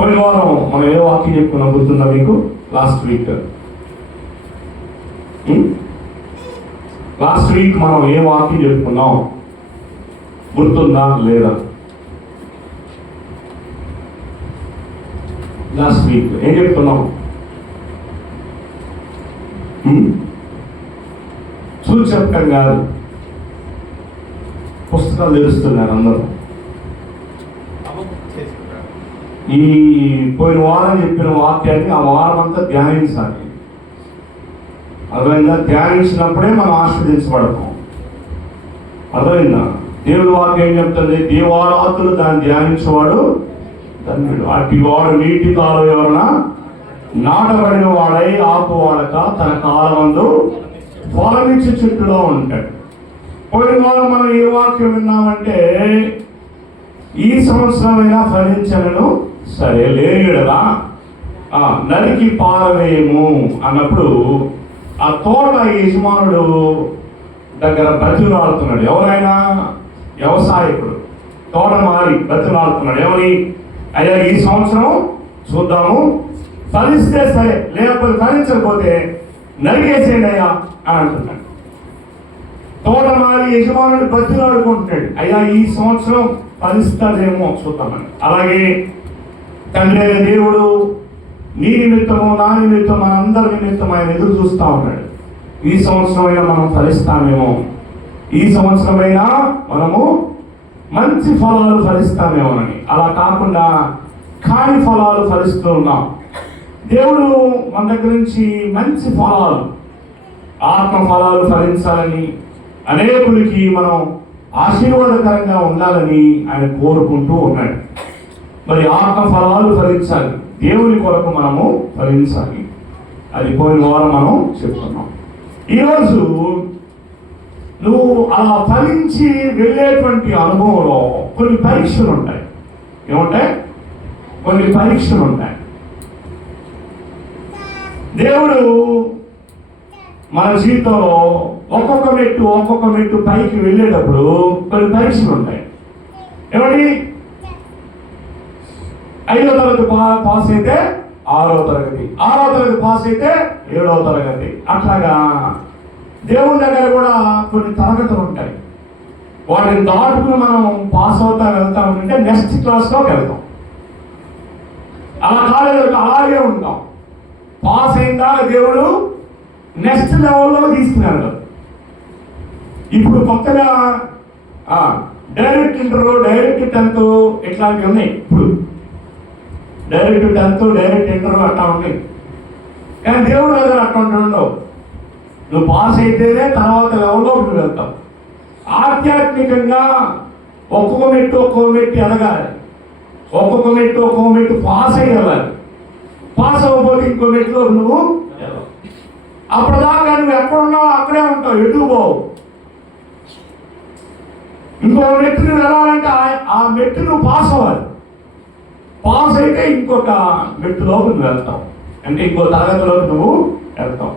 పోయిన వారం మనం ఏ వాక్యం చెప్పుకున్నాం గుర్తుందా మీకు? లాస్ట్ వీక్ మనం ఏ వాక్యం చెప్పుకున్నాం గుర్తుందా లేదా? లాస్ట్ వీక్ ఏం చెప్తున్నాం? చూసి చెప్పటం కాదు, పుస్తకాలు తెలుస్తున్నారు అందరూ. ఈ పోయిన వారం చెప్పిన వాక్యాన్ని ఆ వారం అంతా ధ్యానించాలి. అర్థమైందా? ధ్యానించినప్పుడే మనం ఆస్వాదించబడతాం. అర్థమైందా? దేవుడి వాక్యం ఏం చెప్తుంది? దేవారాతులు దాన్ని ధ్యానించేవాడు ధన్యుడు. అట్టి వాడు నీటి కాలం ఎవరన్నా నాటబడిన వాడై ఆకువాడక తన కాలమందు ఫలమిచ్చి చెట్టులో ఉంటాడు. పోయిన వారం మనం ఏ వాక్యం విన్నామంటే, ఈ సంవత్సరమైనా ఫలించను సరే లేనిడలా నరికి పారవేయము అన్నప్పుడు ఆ తోట యజమానుడు దగ్గర బతిలాడుతున్నాడు. ఎవరైనా వ్యవసాయకుడు తోట మారి బతిలాడుతున్నాడు. ఎవరి? అయ్యా ఈ సంవత్సరం చూద్దాము, ఫలిస్తే సరే, లేకపోతే ఫలించకపోతే నరికేసేయండి అయ్యా అని అంటున్నాడు. తోట మారి యజమానుడు బతిలాడుకుంటున్నాడు. అయ్యా ఈ సంవత్సరం ఫలిస్తాదేమో చూద్దామని. అలాగే తండ్రి అయిన దేవుడు నీ నిమిత్తము నా నిమిత్తం మనందరి నిమిత్తం ఆయన ఎదురు చూస్తూ ఉన్నాడు. ఈ సంవత్సరమైనా మనం ఫలిస్తామేమో, ఈ సంవత్సరమైనా మనము మంచి ఫలాలు ఫలిస్తామేమోనని. అలా కాకుండా కాని ఫలాలు ఫలిస్తూ ఉన్నాం. దేవుడు మన దగ్గర నుంచి మంచి ఫలాలు, ఆత్మ ఫలాలు ఫలించాలని, అనేకులకి మనం ఆశీర్వాదకరంగా ఉండాలని ఆయన కోరుకుంటూ ఉన్నాడు. మరి ఆత్మ ఫలాలు ఫలించాలి, దేవుని కొరకు మనము ఫలించాలి. అది పోయిన వారం మనం చెప్తున్నాం. ఈరోజు నువ్వు అలా ఫలించి వెళ్ళేటువంటి అనుభవంలో కొన్ని పరీక్షలు ఉంటాయి. ఏముంటాయి? కొన్ని పరీక్షలు ఉంటాయి. దేవుడు మన జీవితంలో ఒక్కొక్క మెట్టు పైకి వెళ్ళేటప్పుడు కొన్ని పరీక్షలు ఉంటాయి. ఏమండి? 5వ తరగతి పాస్ అయితే 6వ తరగతి, 6వ తరగతి పాస్ అయితే 7వ తరగతి. అట్లాగా దేవుని దగ్గర కూడా కొన్ని తరగతులు ఉంటాయి. వాటిని దాటుకుని మనం పాస్ అవుతా వెళ్తామంటే నెక్స్ట్ క్లాస్లోకి వెళ్తాం. అలా కాలేజీలకు అలాగే ఉంటాం. పాస్ అయిందా దేవుడు నెక్స్ట్ లెవెల్లో తీసుకున్నాడు. ఇప్పుడు కొత్తగా డైరెక్ట్ ఇంటర్, డైరెక్ట్ 10th ఇట్లాంటివి ఉన్నాయి. ఇప్పుడు డైరెక్ట్ 10th, డైరెక్ట్ ఇంటర్ అట్లా ఉన్నాయి. కానీ దేవుడు దగ్గర అట్లా ఉండవు. నువ్వు పాస్ అయితేనే తర్వాత లెవెల్లో నువ్వు వెళ్తావు. ఆధ్యాత్మికంగా ఒక్కొక్క మెట్టు ఎదగాలి. ఒక్కొక్క మెట్టు పాస్ అయ్యి వెళ్ళాలి. పాస్ అవ్వకపోతే ఇంకో మెట్టులో నువ్వు అప్పటిదాకా నువ్వు ఎక్కడున్నావు అక్కడే ఉంటావు, ఎటు పోవు. ఇంకో మెట్టు నువ్వు వెళ్ళాలంటే ఆ మెట్టు నువ్వు పాస్ అవ్వాలి. పాస్ అయితే ఇంకొక మెట్టులోకి నువ్వు వెళ్తావు, అంటే ఇంకో తరగతిలోకి నువ్వు వెళ్తావు.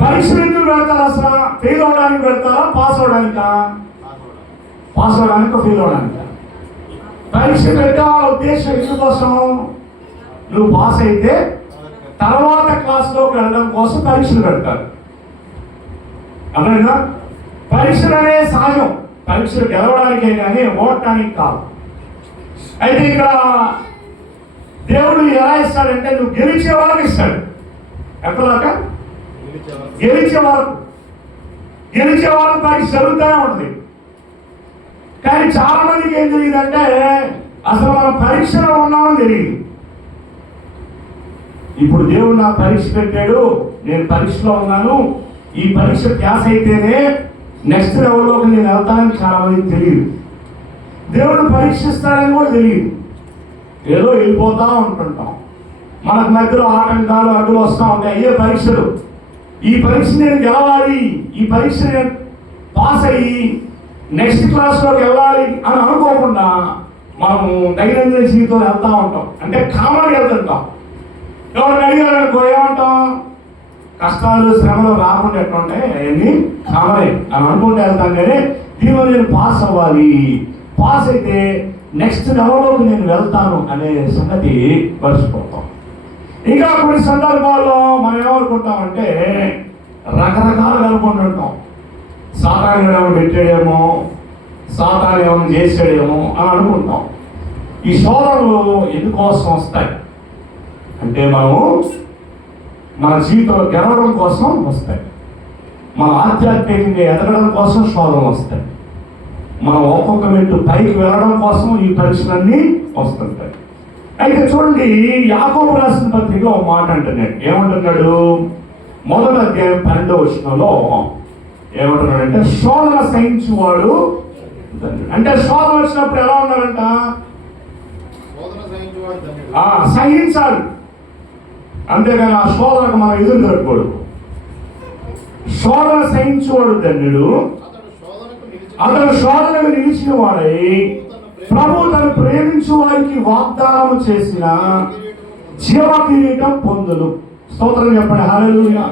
పరీక్షలు ఎందుకు పెడతారు అసలు? ఫెయిల్ అవడానికి పెడతారా, పాస్ అవడానికా? పాస్ అవడానికి, ఫెయిల్ అవడానికా? పరీక్ష పెట్టా ఉద్దేశం ఎందుకోసం? నువ్వు పాస్ అయితే తర్వాత క్లాస్లోకి వెళ్ళడం కోసం పరీక్షలు పెడతారు. అర్థమైందా? పరీక్షలు అనేది సహజం. పరీక్షలు గెలవడానికే కానీ ఓడటానికి కాదు. అయితే ఇక్కడ దేవుడు ఎలా ఇస్తాడంటే నువ్వు గెలిచే వాళ్ళకి ఇస్తాడు. ఎక్కదాకా? గెలిచే వాళ్ళకి పరీక్ష జరుగుతూనే ఉంటుంది. కానీ చాలా మందికి ఏం తెలియదంటే అసలు మనం పరీక్షలో ఉన్నామని తెలియదు. ఇప్పుడు దేవుడు నా పరీక్ష పెట్టాడు, నేను పరీక్షలో ఉన్నాను, ఈ పరీక్ష పాస్ అయితేనే నెక్స్ట్ లెవెల్లోకి నేను వెళ్తానని చాలా మందికి తెలియదు. దేవుడు పరీక్షిస్తాడని కూడా తెలియదు. ఏదో వెళ్ళిపోతా ఉంటుంటాం. మనకు మధ్యలో ఆటంకాలు అడ్డులు వస్తూ ఉంటాయి. అయ్యే పరీక్షలు, ఈ పరీక్ష నేను గెలవాలి, ఈ పరీక్ష నేను పాస్ అయ్యి నెక్స్ట్ క్లాస్లోకి వెళ్ళాలి అని అనుకోకుండా మనము దైనందిన జీవితంలో వెళ్తూ ఉంటాం. అంటే కామన్గా వెళ్తుంటాం. ఎవరిని అడిగారనుకో ఏమంటాం? కష్టాలు శ్రమలు రాకుండా ఎట్లా ఉంటాయి, అవన్నీ కామనే అని అనుకుంటే వెళ్తాం. కానీ దీనిలో నేను పాస్ అవ్వాలి, పాస్ అయితే నెక్స్ట్ లెవెల్లోకి నేను వెళ్తాను అనే సంగతి మర్చిపోతాం. ఇంకా కొన్ని సందర్భాల్లో మనం ఏమనుకుంటామంటే రకరకాలుగా అనుకుంటుంటాం. సాతాను ఏమైనా పెట్టాడేమో, సాతాను ఏమైనా చేసాడేమో అని అనుకుంటాం. ఈ శోధనలు ఎందుకోసం వస్తాయి అంటే మనము మన జీవితంలో గెలవడం కోసం వస్తాయి, మన ఆధ్యాత్మికంగా ఎదగడం కోసం శోధనలు వస్తాయి, మనం ఒక్కొక్క మెట్టు పైకి వెళ్ళడం కోసం ఈ పరీక్షలన్నీ వస్తుంటాయి. అయితే చూడండి, యాకోబు రాసిన పత్రిక ఒక మాట అంటున్నాడు. ఏమంటున్నాడు? మొదటి అధ్యాయం 12వ వచనంలో ఏమంటున్నాడంటే శోధన సహించువాడు. అంటే శోధన వచ్చినప్పుడు ఎలా ఉన్నారంట? సహించాలి, అంతేగాని ఆ శోధనకు మనం ఎదురు జరగకూడదు. శోధన సహించువాడు ధన్యుడు, అతను శోధనకు నిలిచిన వాడై ప్రభు తను ప్రేమించు వారికి వాగ్దానం చేసిన జీవ కిరీటం పొందును. స్తోత్రం చెప్పండి, హల్లెలూయా.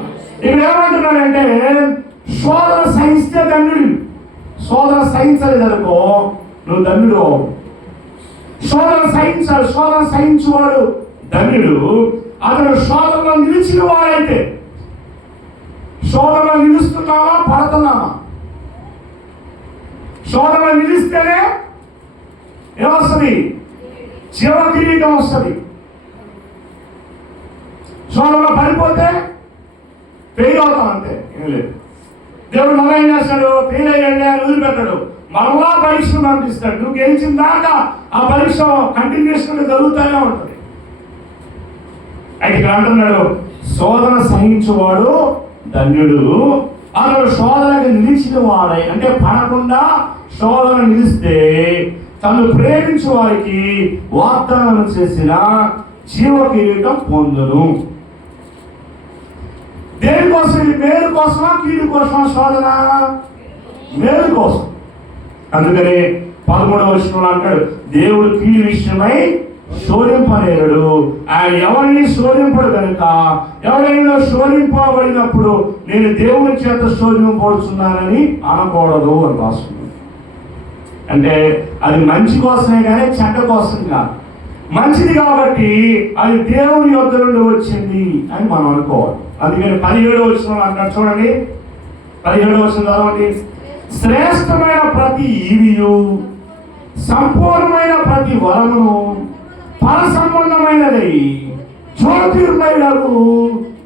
ఇక్కడ ఏమంటున్నాడంటే శోధన సహిస్తే ధన్యుడు, శోధన సహించలేదనుకో నువ్వు ధన్యుడు. శోధన సహించాలి, శోధన సహించువాడు ధన్యుడు, అతను శోధనలో నిలిచిన వాడైతే. శోధనలో నిలుస్తున్నావా, పడుతున్నావా? శోధనలో నిలిస్తేనే ఏమొస్తుంది? జీవ కిరీటం వస్తుంది. శోధనలో పడిపోతే ఫెయిల్ అవుతాం, అంతే, ఏం లేదు. దేవుడు మళ్ళీ ఏం చేస్తాడు? ఫెయిల్ అయ్యండి అని వదిలిపెట్టాడు, మరలా పరీక్షను పంపిస్తాడు. నువ్వు గెలిచిన దాకా ఆ పరీక్ష కంటిన్యూస్గా జరుగుతూనే ఉంటుంది. అయితే ఇక్కడ అంటున్నాడు శోధన సహించువాడు ధన్యుడు, అతడు శోధనకు నిలిచిన వాడై. అంటే పడకుండా శోధన నిలిస్తే తను ప్రేమించు వారికి వాగ్దానం చేసిన జీవ కిరీటం పొందును. దేనికోసం? ఇది మేలు కోసమా, కీడు కోసమా? శోధన మేలు కోసం. అందుకని 13వ వచనంలో అంటాడు దేవుడు కీడు విషయమై శోధింపలేడు, ఆయన ఎవరిని శోధింపడు కనుక ఎవరైనా శోధింపబడినప్పుడు నేను దేవుని చేత శోధింపబడుతున్నానని అనకూడదు అని రాస్తుంది. అంటే అది మంచి కోసమే కానీ చెడ్డ కోసం కాదు. మంచిది కాబట్టి అది దేవుని యొద్ద నుండి వచ్చింది అని మనం అనుకోవాలి. అందుకని 17వ వచనం అంటారు చూడండి, 17వ వచనం చదవండి. శ్రేష్టమైన ప్రతి ఈవియు సంపూర్ణమైన ప్రతి వరమును పర సంబంధమైనది జ్యోతిర్మయులకు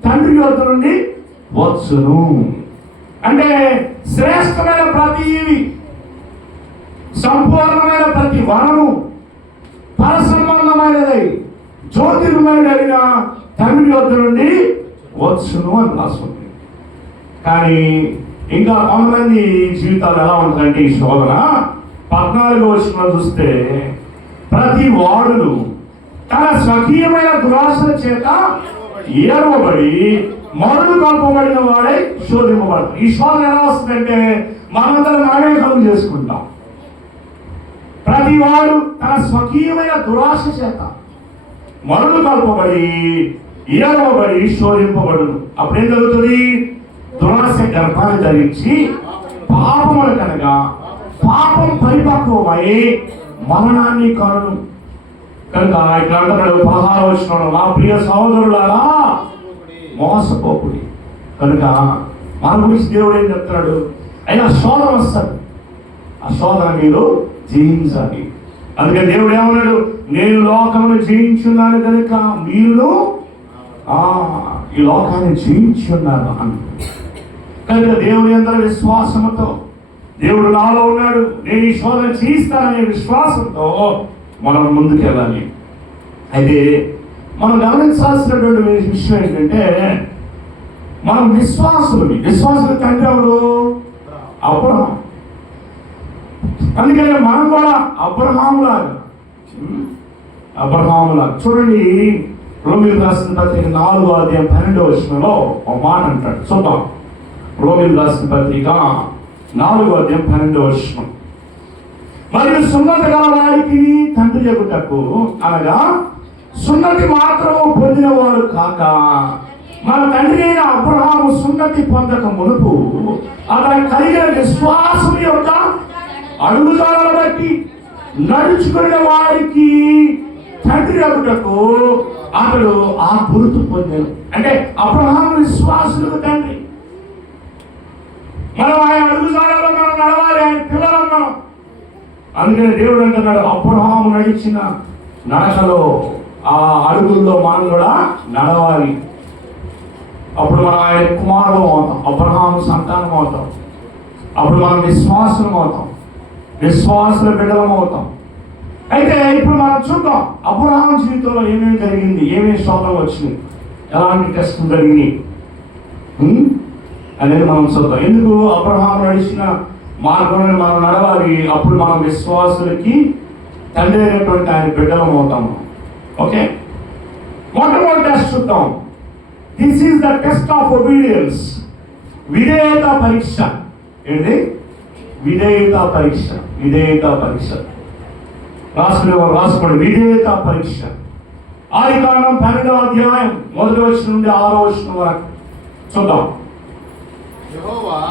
తండ్రి యొద్ద నుండి వచ్చును. అంటే శ్రేష్టమైన ప్రతి ఈవి, సంపూర్ణమైన ప్రతి వరము, పర సంబంధమైనది జ్యోతిర్మయుడైన తండ్రి యొద్ద నుండి వచ్చును అని రాస్తుంది. కానీ ఇంకా కొంతమంది జీవితాలు ఎలా ఉంటుందంటే ఈ శోధన 14వ వచనంలో చూస్తే ప్రతి వాడును తన స్వకీయమైన దురాశల చేత ఏర్వబడి మరుడు కల్పబడిన వాడై శోధింపబడతాడు. ఈ శోధన ఎలా వస్తుందంటే మనందరం మనమే కలుగు చేసుకుంటాం. ప్రతి వాడు తన స్వకీయమైన దురాశ చేత మరుడు కల్పబడి ఏర్వబడి శోధింపబడును. అప్పుడేం జరుగుతుంది? దురాశ గర్భాన్ని ధరించి పాపములు కనుక పాపం పరిపక్వమై మరణాన్ని కనును. కనుక ఇట్లా అంటున్నాడు 16వ వచనంలో, నా ప్రియ సహోదరులారా మోసపోకుడి. కనుక మన గురించి దేవుడు ఏం చెప్తున్నాడు? అయినా శోధన వస్తుంది, ఆ శోధన మీరు జయించాలి. అందుకని దేవుడు ఏమన్నాడు? నేను లోకమును జయించున్నాను కనుక మీరు ఈ లోకాన్ని జయించున్నారు అన్నాడు. కనుక దేవుని అందరి విశ్వాసంతో దేవుడు నాలో ఉన్నాడు, నేను ఈ శోధన చేయిస్తాననే విశ్వాసంతో మనం ముందుకెళ్ళాలి. అయితే మనం గమనించాల్సినటువంటి విషయం ఏంటంటే మనం విశ్వాసులు తండ్రి ఎవరు? అబ్రహాము. అందుకని మనం కూడా అబ్రహాములాగా చూడండి. రోమీయులకు రాసిన పత్రిక 4వ అధ్యాయం 12వ వచనంలో ఒక మాట అంటాడు, చూద్దాం. రోమీయులకు రాసిన పత్రిక 4వ అధ్యాయం 12వ వచనం. మరియు సున్నతి గల వారికి తండ్రి చెబుటకు అనగా సున్నతి మాత్రము పొందినవాడు కాక మన తండ్రి అయిన అబ్రహాము సున్నతి పొందక మునుపు అతను కలిగిన విశ్వాసం యొక్క అడుగుజాడలను బట్టి నడుచుకునే వారికి తండ్రి అగుటకు అతడు ఆ గుర్తు పొందాడు. అంటే అబ్రహాము విశ్వాసులకు తండ్రి. మనం ఆయన అడుగుజాడలో మనం నడవాలి, ఆయన పిల్లలం మనం. అందుకని దేవుడు అంటున్నాడు, అబ్రహాము నడిచిన నడకలో ఆ అడుగుల్లో మనం కూడా నడవాలి. అప్పుడు మనం ఆయన కుమారులు అవుతాం, అబ్రహాము సంతానం అవుతాం. అప్పుడు మనం విశ్వాసం అవుతాం, విశ్వాసుల బిడ్డలం అవుతాం. అయితే ఇప్పుడు మనం చూద్దాం అబ్రహాము జీవితంలో ఏమేమి జరిగింది, ఏమేమి శోధనలు వచ్చినాయి, ఎలాంటి టెస్టులు జరిగినాయి అనేది మనం చూద్దాం. ఎందుకు అబ్రహాము నడిచిన మార్గంలో మనం నడవాలి. అప్పుడు మనం విశ్వాసులకి తండ్రి అయినటువంటి ఆయన బిడ్డలం అవుతాము. ఓకే, మొట్టమొదటి టెస్ట్ చూద్దాం. This is the test of obedience. విధేయత పరీక్ష. ఏంటి? విధేయత పరీక్ష. విధేయత పరీక్ష రాసుకోండి. విధేయత పరీక్ష. ఆదికాండం 12వ అధ్యాయం 1వ వచనం నుండి 6వ వచనం వరకు చూద్దాం.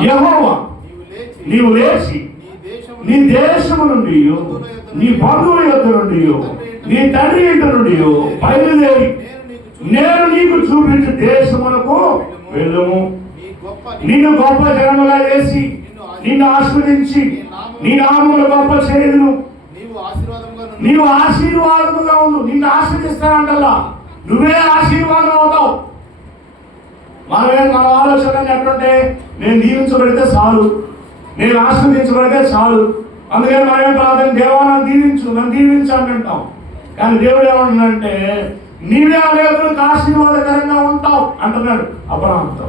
యెహోవా నీవు లేచి నీ దేశము నుండి, నీ బంధువుల యొద్ద నుండి, నీ తండ్రి ఇంటి నుండి బయలుదేరి నేను నీకు చూపించు దేశమునకు వెళ్ళుము. నిన్ను గొప్ప జనముగా చేసి నిన్ను ఆశీర్వదించి నీ నామములు గొప్ప చేయుదును. నీవు ఆశీర్వాదముగా ఉండు. నిన్ను ఆశీర్వదిస్తానంటల్లా, నువ్వే ఆశీర్వాదం అవుతావు. మన ఆలోచన ఎట్లుంటే, నేను దీవించబడితే చాలు, నేను ఆశీర్వదించబడితే చాలు. అందుకని మనమే ప్రార్థన, దేవా నన్ను దీవించు, నన్ను దీవించాలని అంటాం. కానీ దేవుడు ఏమంటున్నాడంటే, నీవే అనేకులకు ఆశీర్వాదకరంగా ఉంటావు అంటున్నాడు అబ్రహాముతో.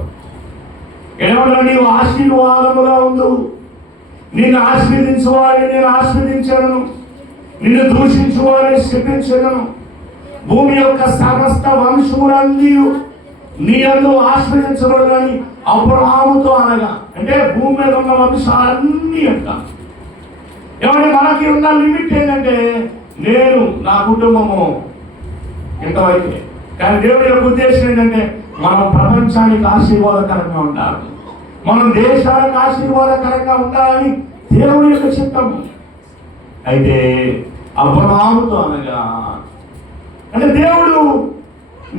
ఏమన్నా, నీవు ఆశీర్వాదముగా ఉండు. నిన్ను ఆశీర్వదించు వారిని నేను ఆశీర్వదించను, నిన్ను దూషించు వారిని శపించను. భూమి యొక్క సమస్త వంశములన్నీ నీ యందు ఆశీర్వదించబడని అబ్రహాముతో అనగా, అంటే భూమి మీద ఉన్న వంశాలన్నీ అంట. ఏమంటే మనకి ఉన్న లిమిట్ ఏంటంటే, నేను నా కుటుంబము ఇంతవరకే. కానీ దేవుడి యొక్క ఉద్దేశం ఏంటంటే, మనం ప్రపంచానికి ఆశీర్వాదకరంగా ఉండాలి, మనం దేశాలకు ఆశీర్వాదకరంగా ఉండాలని దేవుడి యొక్క చిత్తము. అయితే అబ్రహాముతో అనగా, అంటే దేవుడు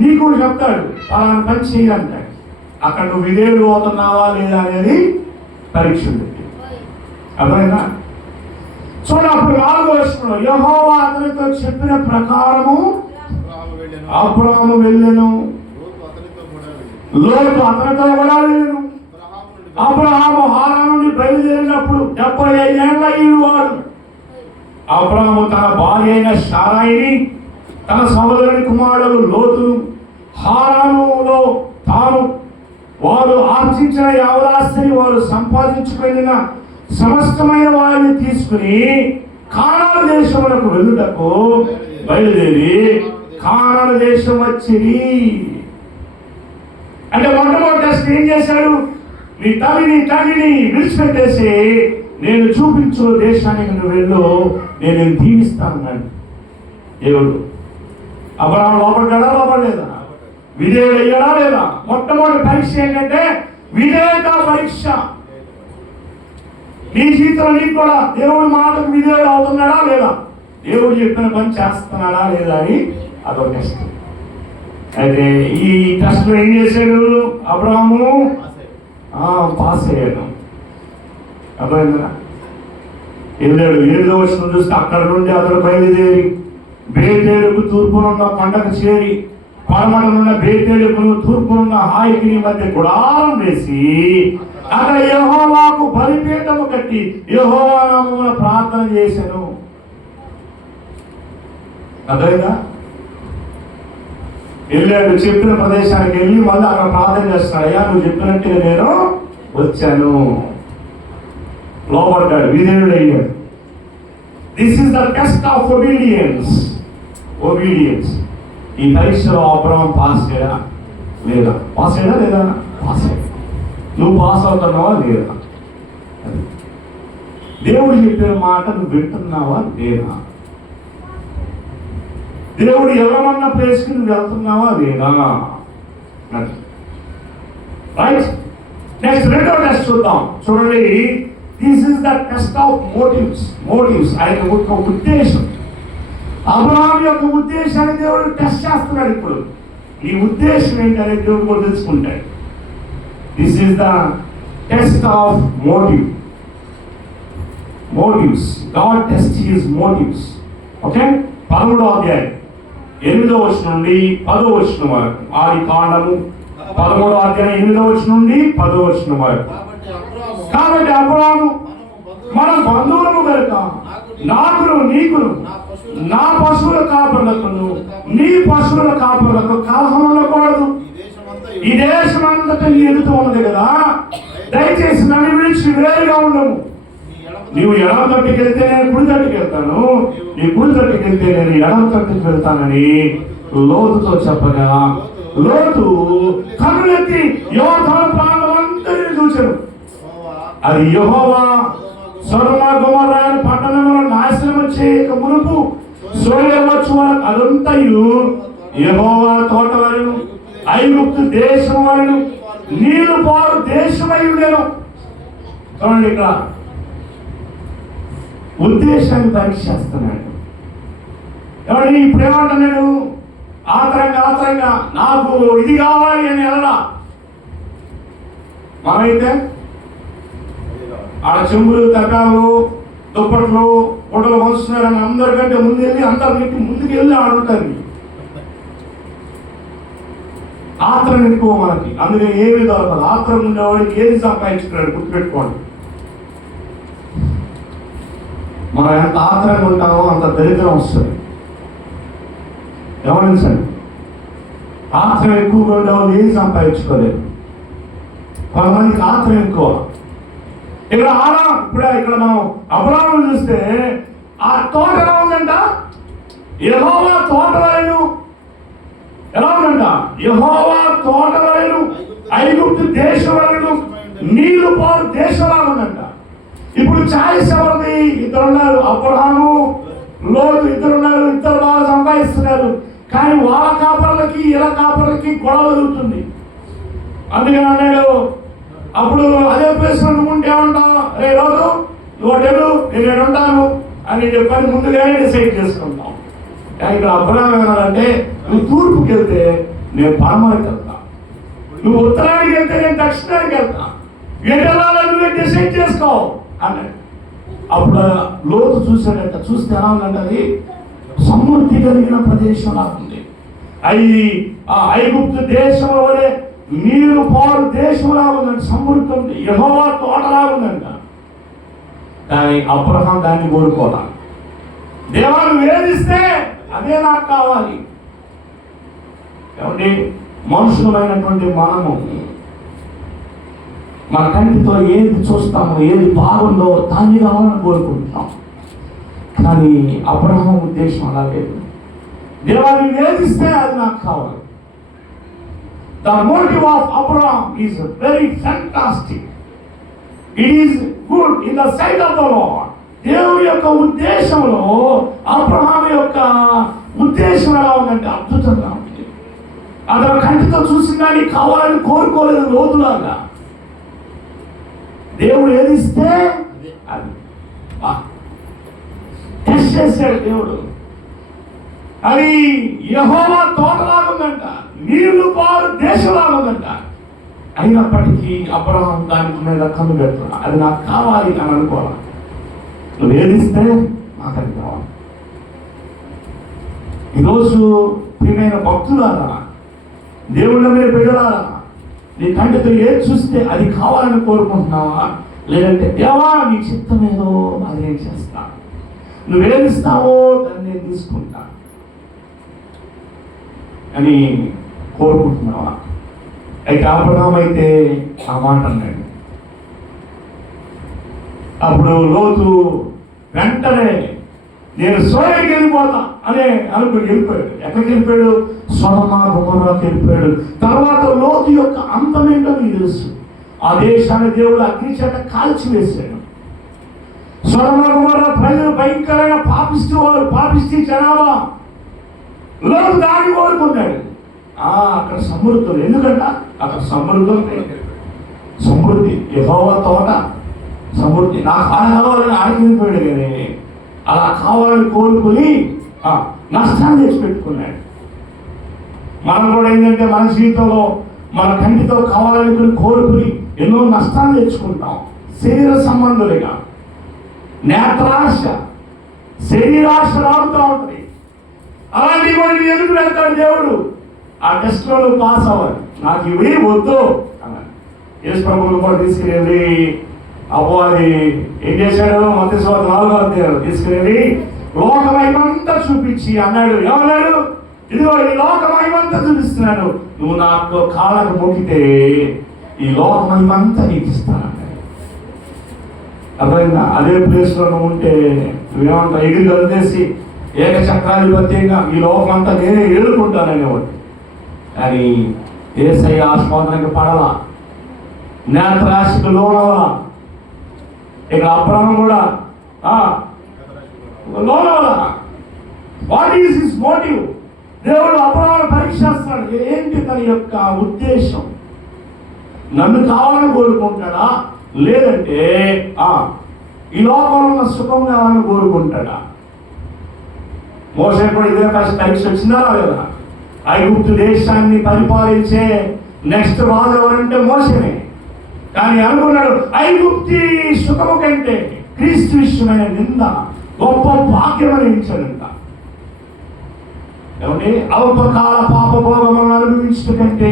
నీకు చెప్తాడు పలానా పని చేయాలంటాడు. అక్కడ నువ్వు విధేయుడు అవుతున్నావా లేదా అనేది పరీక్ష ఉంది. అర్థమైందా? చూడండి, అప్పుడు 4వ వచనంలో యెహోవా అతనితో చెప్పిన ప్రకారము అబ్రహాము వెళ్ళెను, లోతు అతనితో కూడా వెళ్ళెను. అబ్రహాము హారాను నుండి బయలుదేరినప్పుడు 75 ఏళ్ళ ఈడువాడు. అబ్రహాము తన భార్య అయిన శారాయిని, తన సహోదరుని కుమారుడు లోతును, హారానులో తాను వారు ఆర్జించిన యావదాస్తిని, వారు సంపాదించుకున్న సమస్తమైన వారిని తీసుకుని కానాను దేశములకు వెళ్ళుటకు బయలుదేరి కానాను దేశం వచ్చింది. అంటే మొట్టమొదటి టెస్ట్ ఏం చేశాడు? నీ తల్లిని విడిచిపెట్టేసి నేను చూపించు దేశానికి నువ్వు వెళ్ళు, నేను దీవిస్తాను దేవుడు. అబ్రహాము లోపడ్డా లోపడలేదా? విధేయుడు అయ్యాడా లేదా? మొట్టమొదటి పరీక్ష ఏంటంటే విధేయత పరీక్ష. నీ జీవితంలో నీకు కూడా దేవుడి మాటకు విధేయుడు అవుతున్నాడా లేదా, దేవుడు చెప్పిన పని చేస్తున్నాడా లేదా అని అదొక టెస్ట్. అయితే ఈ టెస్ట్ లో ఏం చేశాడు అబ్రహాము? పాస్ అయ్యాడు. అర్థమైందా? వెళ్ళాడు. 7వ వచనం చూస్తే అక్కడ నుండి అతడు బయలుదేరి బేతేలుకు తూర్పునున్న కొండకు చేరి పడమటనున్న బేతేలుకును తూర్పునున్న హాయికిని మధ్య గుడారం వేసి అక్కడ యెహోవాకు బలిపీఠము కట్టి యెహోవా నామమున ప్రార్థన చేశాను. అర్థమైందా? వెళ్ళాడు, చెప్పిన ప్రదేశానికి వెళ్ళి మళ్ళీ అక్కడ ప్రార్థన చేస్తున్నాడు. అయ్యా నువ్వు చెప్పినట్టుగా నేను వచ్చాను. లోపడ్డాడు, విధేయుడు అయ్యాడు. This is the test of obedience. ఈ పరీక్షలో అబ్రహాము పాస్ అయ్యా లేదా? పాస్ అయ్యా లేదా? పాస్ అయ్యా. నువ్వు పాస్ అవుతున్నావా లేదా? దేవుడు చెప్పిన మాట నువ్వు వింటున్నావా లేదా? దేవుడు ఎవరన్నా ప్లేస్కి నువ్వు వెళ్తున్నావా లేదా? రైట్. నెక్స్ట్ 2వ టెస్ట్ చూద్దాం. చూడండి, this is the test of motives ఆయన యొక్క ఉద్దేశం. అబ్రహాం యొక్క ఉద్దేశాన్ని దేవుడు టెస్ట్ చేస్తున్నాడు. ఇప్పుడు ఈ ఉద్దేశం ఏంటనేది దేవుడు కూడా తెలుసుకుంటాడు. This is the test of motives. God test his motives. Okay, 13వ అధ్యాయం 8వ వచనం నుండి 10వ వచనం వరకు. ఆది కాండము 13వ అధ్యాయం 8వ వచనం నుండి 10వ వచనం వరకు. కాబట్టి అబ్రహాము మన బంధువులము కనుక నాకును నీకును నా పశువుల కాపరులకును నీ పశువుల కాపరులకు కలహం ఉండకూడదు. ఈ దేశం అంతటా నీ ఎదుట ఉన్నది కదా, దయచేసి నన్ను విడిచి వేరుగా ఉండము. నీవు ఎడమ తట్టుకు వెళ్తే నేను కుడి తట్టుకు వెళ్తాను, నీ కుడి తట్టుకు వెళ్తే నేను ఎడమ తట్టుకు వెళ్తానని లోతుతో చెప్పగా, లోతు కన్నులెత్తి యోధన ప్రాణమంతరిని చూశాడు. అది యెహోవా సొదొమ గొమొర్రా పట్టణములను నాశనం చేయక మునుపు సోయవచ్చు వరకు అదంతయు యెహోవా తోట వలెను ఐగుప్తు దేశం వలెను నీళ్లు పారు దేశమై ఉండెను. చూడండి, ఇక్కడ ఉద్దేశాన్ని పరీక్షిస్తున్నాడు. ఎవరి ఇప్పుడు ఏమంటున్నాడు? ఆతరంగా నాకు ఇది కావాలి అని వెళ్ళా. మనమైతే ఆడ చెంబులు తకాలు దుప్పట్లు గుడ్డలు మలుస్తున్నారని అందరికంటే ముందు వెళ్ళి అందరికి ముందుకు వెళ్ళి ఆడుంటారు. ఆత్రం ఎక్కువ మనకి, అందుకే ఏమి దొరకదు. ఆత్రం ఉండేవాడికి ఏది సంపాదించుకున్నాడు గుర్తుపెట్టుకోండి. మనం ఎంత ఆత్రంగా ఉంటామో అంత దరిద్రం వస్తుంది. గమనించండి, ఆత్రం ఎక్కువగా ఉండేవాళ్ళు ఏది సంపాదించుకోలేదు. కొంతమందికి ఆత్రం ఎక్కువ. ఇక్కడ ఇక్కడ మనం అబ్రహాము చూస్తే ఆ తోట ఎలా ఉందంట? యెహోవా తోట వలెను. ఎలా ఉందంట? యెహోవా తోట వలెను ఐగుప్తు దేశం వలెను నీళ్లు పారు దేశంలా ఉందంట. ఇప్పుడు ఛాయిస్ ఎవరిది? ఇద్దరు ఉన్నారు, అబ్రహాము లోతు ఇద్దరున్నారు. ఇద్దరు బాగా సంపాదిస్తున్నారు. కానీ వాళ్ళ కాపర్లకి ఇలా కాపర్లకి గొడవ జరుగుతుంది. అందుకని అన్నాడు, అప్పుడు అదే ప్లేస్ నువ్వు ఉంటే ఏమంటావు? రే రోజు నువ్వు నేను ఉంటాను అని చెప్పని ముందుగానే డిసైడ్ చేసుకుంటాం. కానీ ఇక్కడ అబ్రహాం ఏమన్నాడంటే, నువ్వు తూర్పుకి వెళ్తే నేను పడమరకు వెళ్తా, నువ్వు ఉత్తరానికి వెళ్తే నేను దక్షిణానికి వెళ్తా, ఎటు వెళ్ళాలని నువ్వే డిసైడ్ చేసుకో అన్నాడు. అప్పుడు లోతు చూసాడంట. చూస్తే ఎలా ఉందంటే అది సమృద్ధి కలిగిన ప్రదేశం లాగుంది. అది ఆ ఐగుప్తు దేశం వలె నీరు పారు దేశంలా ఉందండి. సమృద్ధి ఉంది, యెహోవా తోటలా ఉందంట. కానీ అబ్రహాం దాన్ని కోరుకోవాలి. దేవాన్ని వేధిస్తే అదే నాకు కావాలి. కాబట్టి మనుషులమైనటువంటి మనము మన కంటితో ఏది చూస్తామో, ఏది బాగుందో దాన్ని కావాలని కోరుకుంటున్నాం. కానీ అబ్రహాం ఉద్దేశం అలా లేదు. దేవాన్ని వేధిస్తే అది నాకు కావాలి. The motive of Abraham is very fantastic. It is good in the sight of the Lord. దేవుని యొక్క ఉద్దేశంలో అబ్రహాం యొక్క ఉద్దేశం ఎలా ఉందంటే అద్భుతంగా ఉంది. అతను కంటితో చూసిన దాన్ని కావాలని కోరుకోలేదు లోతులాగా. దేవుడు ఏదిస్తే అది టెస్ట్ చేశాడు దేవుడు. అది యెహోవా తోటలాగుందంట, నీళ్లు పారు దేశంలాగుందంట. అయినప్పటికీ అబ్రహాం దానికి మీద కన్ను పెడుతున్నా, అది నాకు కావాలి అని అనుకోవాలి. నువ్వు ఏదిస్తే నాకు అది కావాలి. ఈరోజు ప్రియమైన భక్తులారా, దేవుళ్ళ మీద బిడ్డలారా, నీ కంటితో ఏది చూస్తే అది కావాలని కోరుకుంటున్నావా? లేదంటే దేవా నీ చిత్తం ఏదో అదేం చేస్తా, నువ్వేమిస్తావో దాన్ని నేను తీసుకుంటా అని కోరుకుంటున్నావా? అయితే అబ్రహాం అయితే ఆ మాట అన్నాడు. అప్పుడు లోతు వెంటనే నేను సోయకి వెళ్ళిపోతా అనే అనుకుని వెళ్ళిపోయాడు. ఎక్కడికి వెళ్ళిపోయాడు? సొదొమ గొమొర్రాకి వెళ్ళిపోయాడు. తర్వాత లోతు యొక్క అంతం ఏంటో నీకు తెలుసు. ఆ దేశాన్ని దేవుడు అగ్ని చేత కాల్చివేశాడు. సొదొమ గొమొర్రా ప్రజలు భయంకరమైన పాపిస్తీ జనాభా. లోతు దాన్ని కోరుకున్నాడు. అక్కడ సమృద్ధులు, ఎందుకంట అక్కడ సమృద్ధి యెహోవా తోట, సమృద్ధి. నాకు అలా కావాలని ఆగిపోయాడు కానీ అలా కావాలని కోరుకుని నష్టాన్ని తెచ్చిపెట్టుకున్నాడు. మనం కూడా ఏంటంటే మన జీవితంలో మన కంటితో కావాలనుకుని కోరుకుని ఎన్నో నష్టాలు తెచ్చుకుంటాం. శరీర సంబంధులుగా నేత్రాశ, శరీరాశ రాడుతూ ఉంటుంది. అలాంటివి కూడా ఎదురు వెళ్తాడు దేవుడు. ఆ టెస్ట్లో నువ్వు పాస్ అవ్వాలి, నాకు ఇవి వద్దు అన్నాడు. యేసు ప్రభువును కూడా తీసుకుని అబ్బో అది ఏం చేశాడు? మత్తయి సువార్త 4వ అధ్యాయం తీసుకుని లోకమహిమంతా చూపించి అన్నాడు. ఏమన్నాడు? ఇదిగో ఈ లోకమహిమంతా చూపిస్తున్నాను, నువ్వు నాకు కాళ్ళకు మొక్కితే ఈ లోకమహిమంతా నీకు ఇస్తాను. అర్థమైందా? అదే ప్లేస్లో నువ్వు ఉంటే నువ్వేమంటావు? ఎగిరి కలిపేసి ఏకచక్రాధిపత్యంగా ఈ లోకం అంతా నేనే ఏడుకుంటాననేవాడు. కానీ యేసయ్య ఆస్వాదనకి పడలా, నేత్రాశకు లోనవలా. ఇక అబ్రహాము కూడా లోనవలా. What is his motive? దేవుడు అబ్రహామును పరీక్షిస్తున్నాడు. ఏంటి తన యొక్క ఉద్దేశం? నన్ను కావాలని కోరుకుంటాడా, లేదంటే ఈ లోకంలో ఉన్న సుఖం కావాలని కోరుకుంటాడా? మోసే కూడా ఇదే పరీక్ష వచ్చిందా లేదా? ఐగుప్తు దేశాన్ని పరిపాలించే నెక్స్ట్ రాజు ఎవరంటే మోసేనే. కానీ అనుకున్నాడు ఐగుప్తి సుఖము కంటే క్రీస్తు విషయమైన నింద గొప్ప భాగ్యమని ఎంచాడంట. ఏమంటే అల్పకాల పాపభోగములను అనుభవించడం కంటే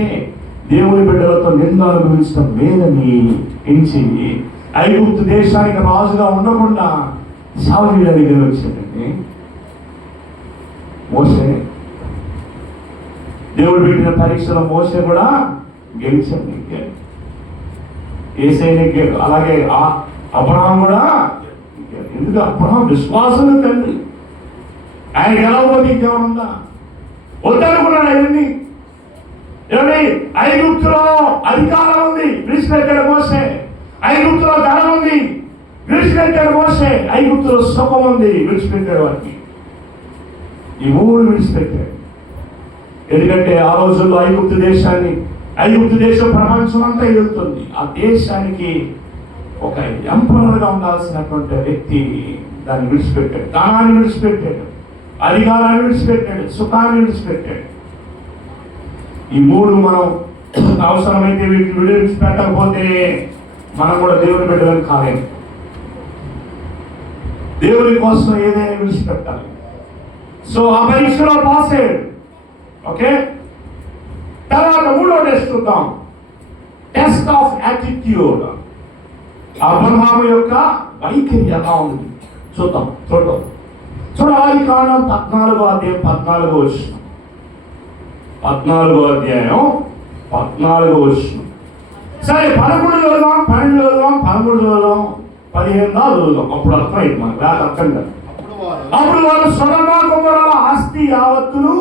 దేవుని బిడ్డలతో నింద అనుభవించడం మేలని ఎంచి ఐగుప్తు దేశానికి రాజుగా ఉండకుండా సావనీయుల దగ్గర వచ్చాడండి మోసే. దేవుడు పెట్టిన పరీక్షలో మోసే కూడా గెలిచాడు. యేసయ్యని అలాగే అబ్రహాం కూడా. ఎందుకు? అబ్రహాం విశ్వాసం తండ్రి. ఆయన గెలవబోతే ఇంకేమనుందా? వద్దనుకున్నాడు అవన్నీ. ఏమండి? ఐగుప్తులో అధికారం ఉంది, విడిచిపెట్టాడు మోసే. ఐగుప్తులో ధనం ఉంది, విడిచిపెట్టాడు మోసే. ఐగుప్తులో సుఖం ఉంది, విడిచిపెట్టాడు వాటిని. ఈ మూడు విడిచిపెట్టాడు. ఎందుకంటే ఆ రోజుల్లో ఐగుప్తు దేశం ప్రపంచం అంతా ఎదుగుతుంది. ఆ దేశానికి ఒక ఎంపరర్గా ఉండాల్సినటువంటి వ్యక్తి దాన్ని విడిచిపెట్టాడు. ధనాన్ని విడిచిపెట్టాడు, అధికారాన్ని విడిచిపెట్టాడు, సుఖాన్ని విడిచిపెట్టాడు. ఈ మూడు మనం అవసరమైతే వీటిని విడిచిపెట్టకపోతే మనం కూడా దేవుని బిడ్డలను కాలేము. దేవుని కోసం ఏదైనా విడిచిపెట్టాలి. సో ఆ పరీక్షలో పాస్ అయ్యాడు. ఓకే, తర్వాత మూడో టెస్ట్ చూద్దాం. Test of attitude. అబ్రహాము యొక్క వైఖరి ఎలా ఉంది చూద్దాం. చూడాలి. కారణం 14వ అధ్యాయం 14వ వచనం. 14వ అధ్యాయం 14వ వచనం. సరే 11 చదువుదాం, 12 చదువుదాం, 13 చదువుదాం, 15 చదువుదాం. అప్పుడు అర్థమైంది మనకు. అర్థం కాదు. అప్పుడు వారు సొదొమ గొమొర్రా ఆస్తి యావత్తును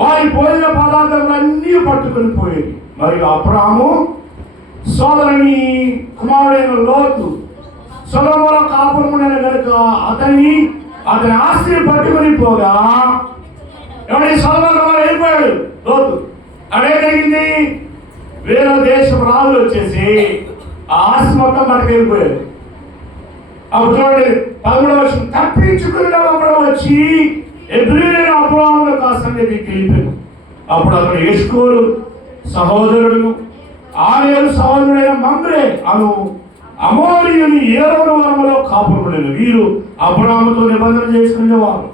వారి భోజన పదార్థములన్నీ పట్టుకుని పోయేది. మరియు అబ్రహాము సోదరుని కుమారుడైన లోతు సొదొమలో కాపురముండెను గనుక అతని ఆస్తిని పట్టుకుని పోగా ఎవరి సొదొమ వెళ్ళిపోయాడు లోతు. అదే జరిగింది. వేరే దేశం రాజులు వచ్చేసి ఆ ఆస్తి మొత్తం పట్టుకెళ్ళిపోయారు. అప్పుడు చూడండి 13వ వచనం. తప్పించుకుని అబ్రహాము వచ్చి ఎబ్రీయులైన అబ్రహామును సన్నిధికి వెళ్ళిపోయాడు. అప్పుడు అతడు ఎష్కోలు సహోదరుడు ఆరేలు సహోదరుడైన మమ్రే అను అమోరీయుని ఏరోను వరములో కాపురముండెను. వీరు అబ్రహాముతో నిబంధన చేసుకునేవారు.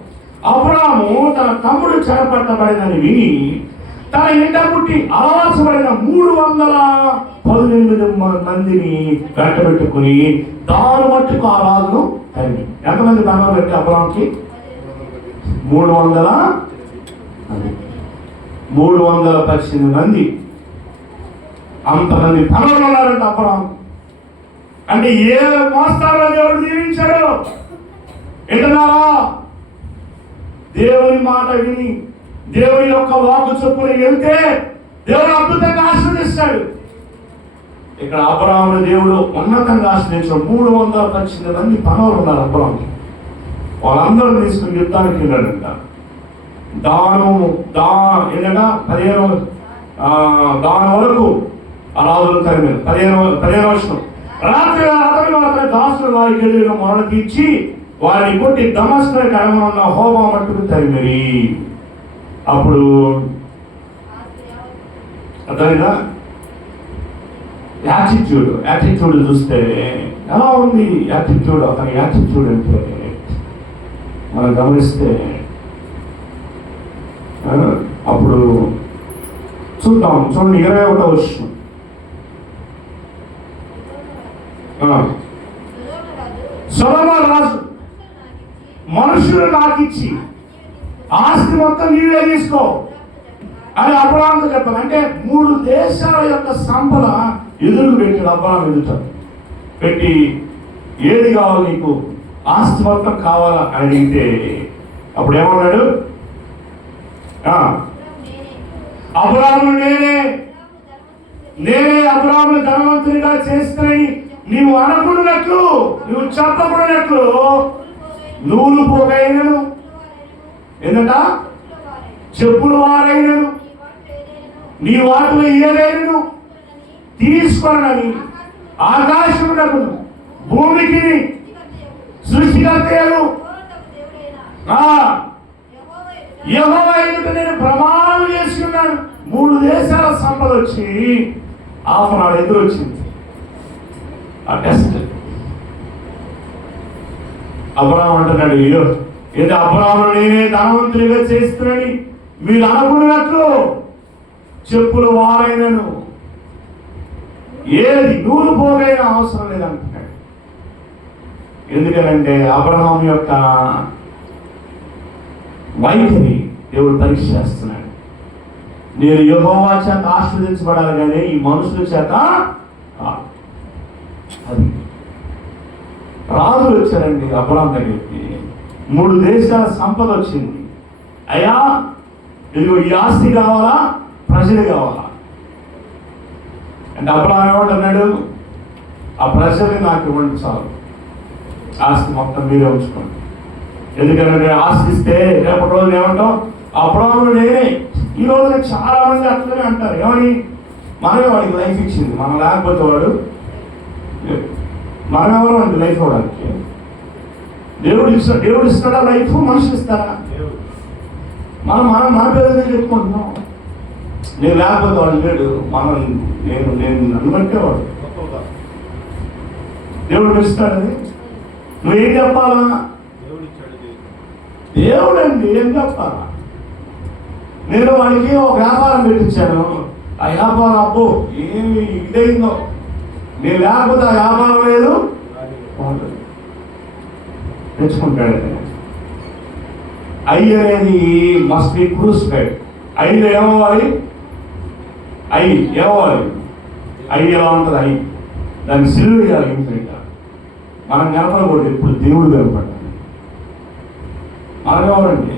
అబ్రహాము తన తమ్ముడు చెరపట్టబడిందని విని తన ఇంట పుట్టి ఆవాసపడిన 318 మందిని వెంటబెట్టుకుని దాని మట్టుకు ఆ రాజును తరిమి. ఎంతమంది పనులు పెట్టి అబ్రహాంకి? 318 మంది. అంతమంది పనులు ఉన్నారంట అబ్రహాం. అంటే ఏ మోస్తారో దేవుడు దీవించాడు. ఏంటన్నారా? దేవుని మాట విని దేవుని యొక్క వాక్కు చొప్పున వెళ్తే దేవుడు అద్భుతంగా ఆశీర్వదిస్తాడు. ఇక్కడ అబ్రహామును దేవుడు ఉన్నతంగా ఆశీర్వదించాడు. 318 మంది పనులు ఉన్నారు అబ్రహాంకి. వాళ్ళందరూ తీసుకుని యుద్ధానికి వెళ్ళాడంట. ఏంటంటే 15 దాని వరకు ఆ రాజులు తరిమారు. 15వ వచనం. రాత్రి అతని మాత్రం దాసులు వారికి ఎదురుగా మొరలు తీర్చి వారిని కొట్టి దమస్కు కడమనున్న హోమా మట్టుకు తరిమిరి. అప్పుడు అర్థమైందా? యాటిట్యూడ్ చూస్తే ఎలా ఉంది యాటిట్యూడ్? అతని యాటిట్యూడ్ అంటే మనం గమనిస్తే అప్పుడు చూద్దాం. చూడండి 21వ వచనం. సొలొమోను రాజు మనుషులు నాకు ఇచ్చి ఆస్తి మొత్తం నీవే తీసుకో అని అబ్రహాముతో చెప్పాను. అంటే 3 దేశాల యొక్క సంపద ఎదురు పెట్టాడు అబ్రహాం ఎదుట పెట్టి, ఏది కావాలి నీకు, ఆస్తి మొత్తం కావాలా అని అడిగితే అప్పుడు ఏమన్నాడు? అబ్రహాము నేనే అబ్రహామును ధనవంతునిగా చేస్తానని నీవు అనుకున్నట్లు, నువ్వు చెప్పకున్నట్లు నూలు పోగైనను, ఏంటంట చెప్పులు వారైనను, నీ వాటిలో ఇయ్యలేను తీసుకొనని ఆకాశమునకు భూమికి సృష్టికర్తయు యెహోవా ఎదుట నేను ప్రమాణం చేసుకున్నాను. 3 దేశాల సంపద వచ్చి ఆఫ్నాడు ఎదురు వచ్చింది. ఆ టెస్ట్ అబ్రహాము అంటున్నాడు, ఏదో అబ్రహాము నేనే ధనవంతునిగా చేస్తున్నాని మీరు అనుకున్నట్లు చెప్పులు వారైనను, ఏది నూలు పోగైన అవసరం లేదంటున్నాడు. ఎందుకనంటే అబ్రహాము యొక్క వైఖరి దేవుడు పరీక్ష చేస్తున్నాడు. నేను యెహోవా చేత ఆశీర్వదించబడాలి కానీ ఈ మనుషుల చేత అది. రాజులు వచ్చారండి అబ్రహాం దగ్గరికి, 3 దేశాల సంపద వచ్చింది. అయ్యా ఇదిగో ఈ ఆస్తి కావాలా, ప్రజలు కావాలా అంటే అబ్రహాం ఏమంటున్నాడు? ఆ ప్రజల్ని నాకు ఇవ్వండి చాలు, ఆస్తి మొత్తం మీరే ఉంచుకోండి. ఎందుకంటే ఆస్తి ఇస్తే రేపటి రోజున ఏమంటాం? అబ్రహాము నేనే. ఈ రోజున చాలా మంది అట్లనే అంటారు, ఏమని? మనమే వాడికి లైఫ్ ఇచ్చింది, మనం లేకపోతే వాడు, మనం ఎవరు అంటే లైఫ్ ఇవ్వడానికి? దేవుడు ఇస్తాడా లైఫ్? మనుషులు ఇస్తారా? మనం మన పేరు చెప్పుకుంటున్నాం. నేను లేకపోతే వాడు లేడు, నేను నన్ను బట్టే వాడు దేవుడు ఇస్తాడని నువ్వేం చెప్పాలా? దేవుడు అండి ఏం చెప్పాలా? నేను వాడికి ఒక వ్యాపారం పెట్టించాను, ఆ వ్యాపారం అబ్బో ఏమి ఇదైందో, నేను లేకపోతే ఆ వ్యాపారం లేదు తెచ్చుకుంటాడు. ఐ అనేది మస్ట్ బి క్రూసిఫైడ్. ఐలో ఏమవ్వాలి? ఏమవ్వాలి? ఐ ఎలా ఉంటుంది? దాన్ని సిలువ వేయాలి. ఇంత మనం కనపడకూడదు, ఇప్పుడు దేవుడు కనపడ్డాడు. మనం ఎవరండి?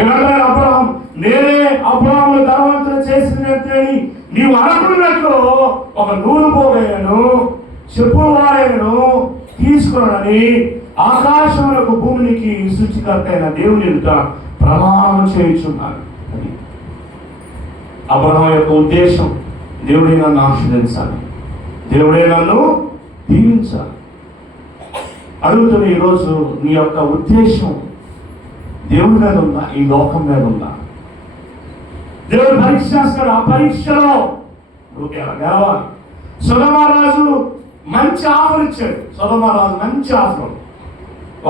ఏమంటాడు అబ్రహాం? నేనే అబ్రహామును ధనవంతులు చేసినట్లని నీవు అనుకున్నట్లు ఒక నూలు పోగైనను చెప్పులు వారైనను తీసుకున్నానని ఆకాశములకు భూమికి సృష్టికర్త అయిన దేవుని ఎదుట ప్రమాణం చేయుచున్నాను. అది అబ్రహాం యొక్క ఉద్దేశం. దేవుడే నన్ను ఆశీర్వదించాలి, దేవుడే నన్ను దీవించాలి. అడుగుతున్న ఈరోజు నీ యొక్క ఉద్దేశం దేవుడి మీద ఉందా, ఈ లోకం మీద ఉందా? దేవుడు పరీక్ష చేస్తాడు. ఆ పరీక్షలో నువ్వు గెలవాలి. సొదొమరాజు మంచి ఆఫర్ ఇచ్చాడు. సొదొమరాజు మంచి ఆఫర్.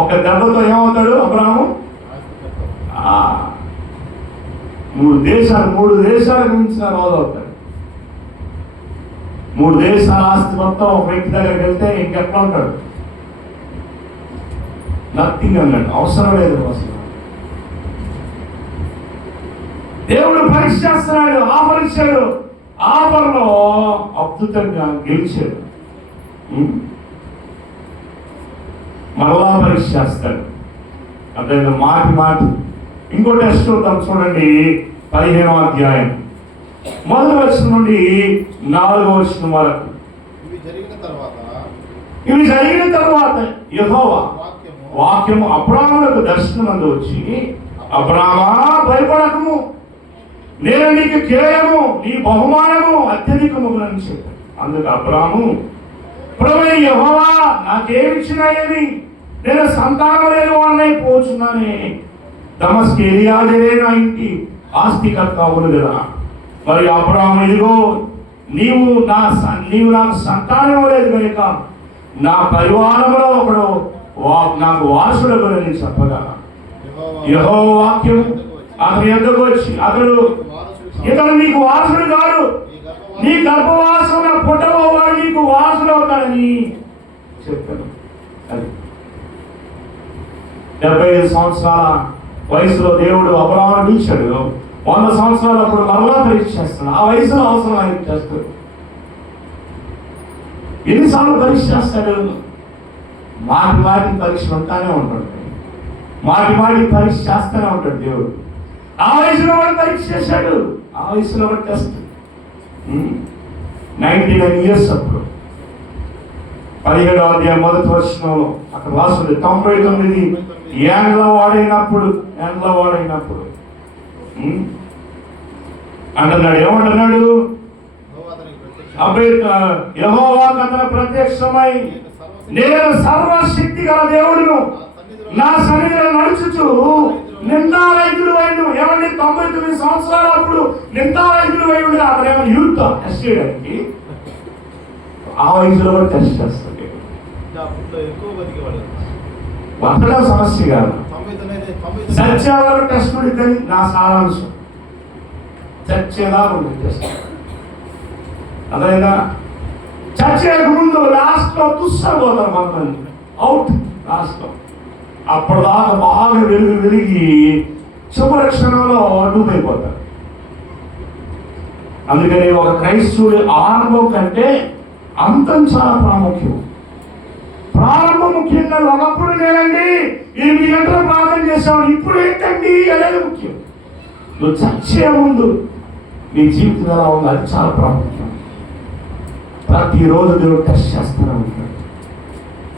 ఒక దెబ్బతో ఏమవుతాడు అబ్రహాము? 3 దేశాలకు మించిన రోజు అవుతాడు. 3 దేశాల ఆస్తి మొత్తం ఒక వ్యక్తి దగ్గరికి వెళ్తే ఇంకెట్లా ఉంటాడు? నథింగ్ అన్నాడు, అవసరం లేదు. అసలు దేవుడు పరీక్ష చేస్తున్నాడు, ఆఫర్ ఇచ్చాడు. ఆఫర్లో అద్భుతంగా గెలిచాడు. మరలా పరీక్ష చేస్తాడు. అంటే మాటి ఇంకో టెస్ట్ చూద్దాం. చూడండి 15వ అధ్యాయం 1వ వచనం నుండి 4వ వచనం వరకు. ఇవి జరిగిన తర్వాత యెహోవా వాక్యము అబ్రాహామునకు దర్శనమందు వచ్చి, అబ్రామా భయపడకము, నేను నీకు కేయము, నీ బహుమానము అత్యధికము అని చెప్పాడు. అందుకు అబ్రాము ప్రభువైన యెహోవా నాకేమిచ్చినా ఏమి, నేను సంతానం లేని వాడినైపోతున్నానే. దమస్కు ఎలియాజరే నా ఇంటి ఆస్తికర్త అవును కదా. మరి అబ్రాహాము, ఇదిగో నీవు నాకు సంతానం లేదు కనుక నా పరివారంలో ఒకడు నాకు వారసుడు గురించి చెప్పగా, యెహోవా వాక్యం అతని యొద్దకు వచ్చి, ఇతడు నీకు వారసుడు కాదు, నీ గర్భవాసన పుట్టబోవాడు నీకు వారసుడు అవుతాడని చెప్పాను. అది 75 సంవత్సరాల వయసులో దేవుడు అబ్రాహామును పిలిచాడు. 100 సంవత్సరాలు అప్పుడు మరలా పరీక్ష చేస్తాడు. ఆ వయసులో అవసరం ఆయన చేస్తాడు. ఎన్నిసార్లు పరీక్ష చేస్తాడు? మాటి పరీక్ష ఉంటానే ఉంటాడు. మాటి పరీక్ష చేస్తూనే ఉంటాడు దేవుడు. ఆ వయసులో వాడు పరీక్ష చేశాడు. ఆ వయసులో వాడు టెస్ట్ 99 years అప్పుడు 17వ అధ్యాయం 1వ వచనంలో అక్కడ రాసుంది 99 ఏండ్ల వాడైనప్పుడు అంటున్నాడు. ఏమంటున్నాడు? యెహోవాకు అతను ప్రత్యక్షమై, నేను సర్వశక్తి గల దేవుడును, నా సన్నిధిలో నడుచుచు నిందారహితుడు అయిను. ఏమండి 99 సంవత్సరాలు అప్పుడు నిందారహితుడు అయిన అతను ఏమైనా యూత్ టెస్ట్ చేయడానికి ఆ వయసులో కూడా టెస్ట్ చేస్తాడు. బతకడం సమస్య కాదు, చచ్చేవారు టెస్ట్ ఉంటుంది. నా సారాంశం చచ్చేలా ఉంటుంది టెస్ట్. అదైనా చచ్చే ముందు లాస్ట్ లో తుస్సపోతారు కొంతమంది, అవుట్ లాస్ట్ లో. అప్పటిదాకా బాగా వెలిగి చివరి క్షణంలో అడ్డుమైపోతారు. అందుకని ఒక క్రైస్తవుడి ఆరంభం కంటే అంతం చాలా ప్రాముఖ్యం. ప్రారంభం ముఖ్యంగా ఒకప్పుడు నేనండి 8 గంటలు ప్రార్థన చేసాను, ఇప్పుడు ఏంటండి అనేది ముఖ్యం. నువ్వు చచ్చే ముందు నీ జీవితం ఎలా ఉంది అది చాలా ప్రాముఖ్యం. ప్రతిరోజు దేవుడు టెస్ట్ చేస్తూనే ఉంటాడు,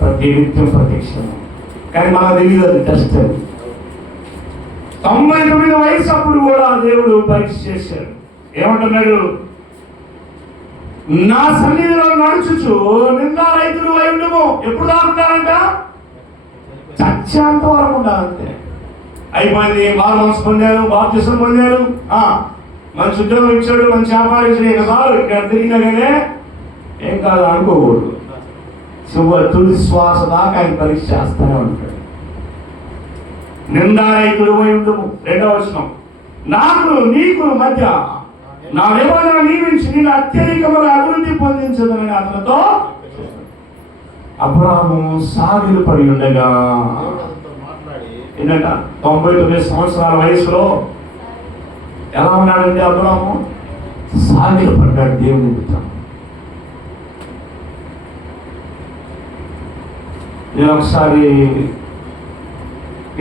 ప్రతి నిత్యం ప్రత్యక్షం. కానీ మనకు తెలియదు అది టెస్ట్ అని. 99 వయసు అప్పుడు కూడా దేవుడు పరీక్ష చేశాడు. ఏమంటున్నాడు? నా సన్నిధిలో నడుచుచు నిందారహితుడు అయి ఉండుము. ఎప్పుడు దాకుంటారంట? చచ్చేంత వరకు ఉండాలంటే. అయిపోయింది, బాలవంశ పొందారు, బాప్తిసం పొందారు, మంచి ఉద్యోగం ఇచ్చాడు, మంచి వ్యాపారం ఇచ్చాడు, ఇక చాలు, ఇక్కడ తిరిగినాగానే ఏం కాదు అనుకోకూడదు. తుది శ్వాస దాకా ఆయన పరీక్ష చేస్తూనే ఉంటాడు. నిందారహితుడు అయి ఉండుము. 2వ వచనం, నాకు నీకు మధ్య నా నిబంధన నియమించి నేను అత్యధికముగా అభివృద్ధి పొందించదని అతనితో. అబ్రాహాము సాగిలు పడి ఉండగా ఏంటంట 99 సంవత్సరాల వయసులో ఎలా ఉన్నాడండి అబ్రాహాము? సాగిలు పడ్డాడు దేవుని నిమిత్తం. నేను ఒకసారి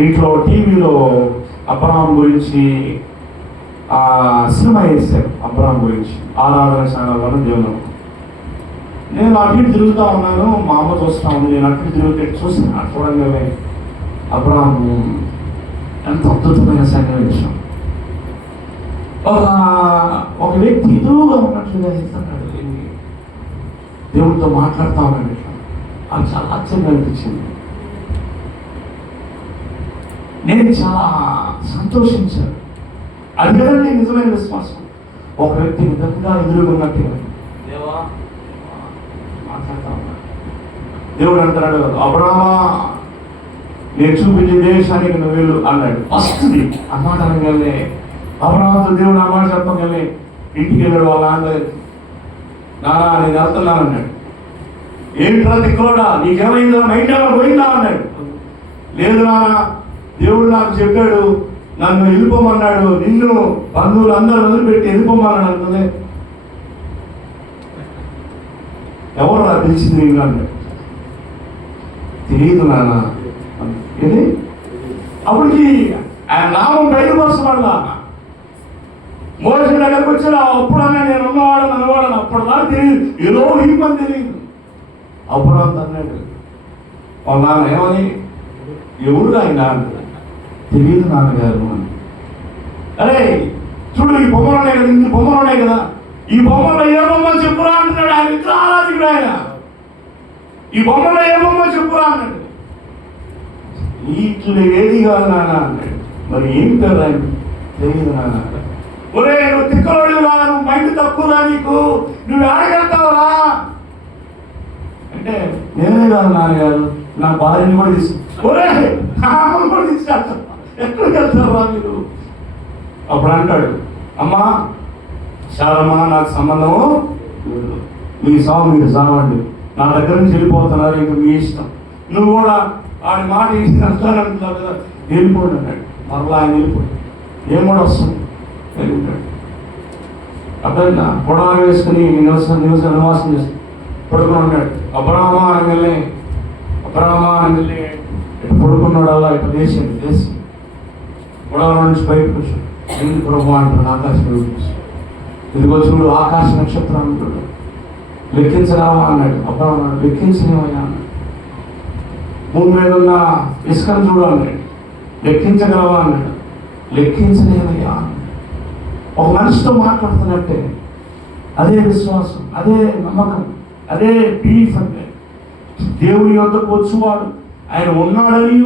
ఇంట్లో టీవీలో అబ్రాహాం గురించి సినిమా వేశారు. అబ్రాహాం గురించి ఆరాధన ఛానల్ దేవుడు. నేను అటు ఇటు తిరుగుతూ ఉన్నాను, మా అమ్మ చూస్తా ఉంది. నేను అటు తిరుగుతే చూసిన చూడంగానే అబ్రాహాం ఎంత అద్భుతమైన సన్నివేశం. ఒక వ్యక్తి ఎదురుగా ఉన్నట్లుగా వెళ్తున్నాడు, దేవుడితో మాట్లాడుతూ ఉన్నాడు. ఇట్లా అది చాలా ఆశ్చర్యంగా అనిపించింది. నేను చాలా సంతోషించాను. అది కదండి నిజమైన విశ్వాసం. ఒక వ్యక్తి నిజంగా ఎదురుగున్నట్టుగా దేవా మాట్లాడుతూ ఉన్నాడు. దేవుడు అంటున్నాడు, అబ్రామా నేను చూపించే దేశానికి నువ్వు వెళ్ళు అన్నాడు. ఫస్ట్ది అన్నమాట అనగానే అబ్రాహాముతో దేవుడు అన్నమాట చెప్పగానే ఇంటికి వెళ్ళాడు. వాళ్ళ నాన్న నేను వెళ్తున్నాను అన్నాడు. ఏంట్రా దిక్కులోడా, నీకేమైందో, మైండ్ ఏమైనా పోయిందా అన్నాడు. లేదు నాన్న, దేవుడు నాకు చెప్పాడు, నన్ను వెళ్ళిపోమన్నాడు, నిన్ను బంధువులు అందరూ వదిలిపెట్టి వెళ్ళిపోమన్నాడు అంటుంది. ఎవరు నాకు తెలిసింది నీకు అన్నాడు. తెలియదు నాన్న. ఇది అప్పటికి ఆయన నామం బయలుపరచబడలా. మోస దగ్గరకు వచ్చిన అప్పుడన్నా నేను ఉన్నవాడు నన్నవాడని అప్పటిదాకా తెలియదు, ఏదో ఇంపని తెలియదు. అప్పుడు అంత అన్నాడు వాళ్ళ నాన్న, ఏమని? ఎవరు ఆయన తెలియదు నాన్నగారు అని. అరే చూడు, ఈ బొమ్మలు ఉన్నాయి కదా, ఇన్ని బొమ్మలు ఉన్నాయి కదా, ఈ బొమ్మలో ఏ బొమ్మలు చెప్పురా అంటున్నాడు. ఆయన విగ్రహారాధికుడు. ఆయన ఈ బొమ్మలో ఏ బొమ్మ చెప్పురా అన్నాడు. ఇట్లు ఏది కాదు నాన్న అన్నాడు. మరి ఏం పేరు ఆయన తెలియదు నాన్న. ఒరే నువ్వు తిక్కలోడు రా, నువ్వు మైండ్ తక్కువరా, నీకు నువ్వు ఆడగలుగుతావురా అంటే నేనే కాదు నాన్నగారు, నా భార్యని కూడా ఒరే ఆమెను కూడా తీసుకెళ్తాను, ఎక్కడికి వెళ్తారా మీరు? అప్పుడు అంటాడు, అమ్మా చాలమ్మా నాకు సంబంధము మీ సాగు, మీరు సావండి, నా దగ్గర నుంచి వెళ్ళిపోతున్నారు, ఇంకా మీ ఇష్టం, నువ్వు కూడా ఆడి మాట అంటారంటున్నావు కదా, వెళ్ళిపోండి అన్నాడు. మరలా ఆయన వెళ్ళిపోయాడు. ఏం కూడా వస్తుంది వెళ్ళిపోయాడు. అర్థమైందా? పొడాలు వేసుకుని నివాసం చేస్తాడు, పడుకుని ఉన్నాడు. అబ్రాహ్మ అని వెళ్ళి ఇటు పడుకున్నాడు. అలా ఇటు లేచి పొడవల నుంచి బయటకు వచ్చాడు. ఎందుకు ప్రభు అంటాడు, ఆకాశం ఇదిగో చూడు ఆకాశ నక్షత్రాలు చూడు, లెక్కించరావా అన్నాడు. అబ్రాహ్మ అన్నాడు, లెక్కించలేమయ్యా అన్నాడు. భూమి మీద ఉన్న ఇసుకను చూడాలి, లెక్కించగలవా అన్నాడు. లెక్కించలేమయ్యా. ఒక మనిషితో మాట్లాడుతున్నట్టే అదే విశ్వాసం, అదే నమ్మకం, అదే బిలీఫ్. అంటే దేవుని యొద్దకు వచ్చువాడు ఆయన ఉన్నాడని,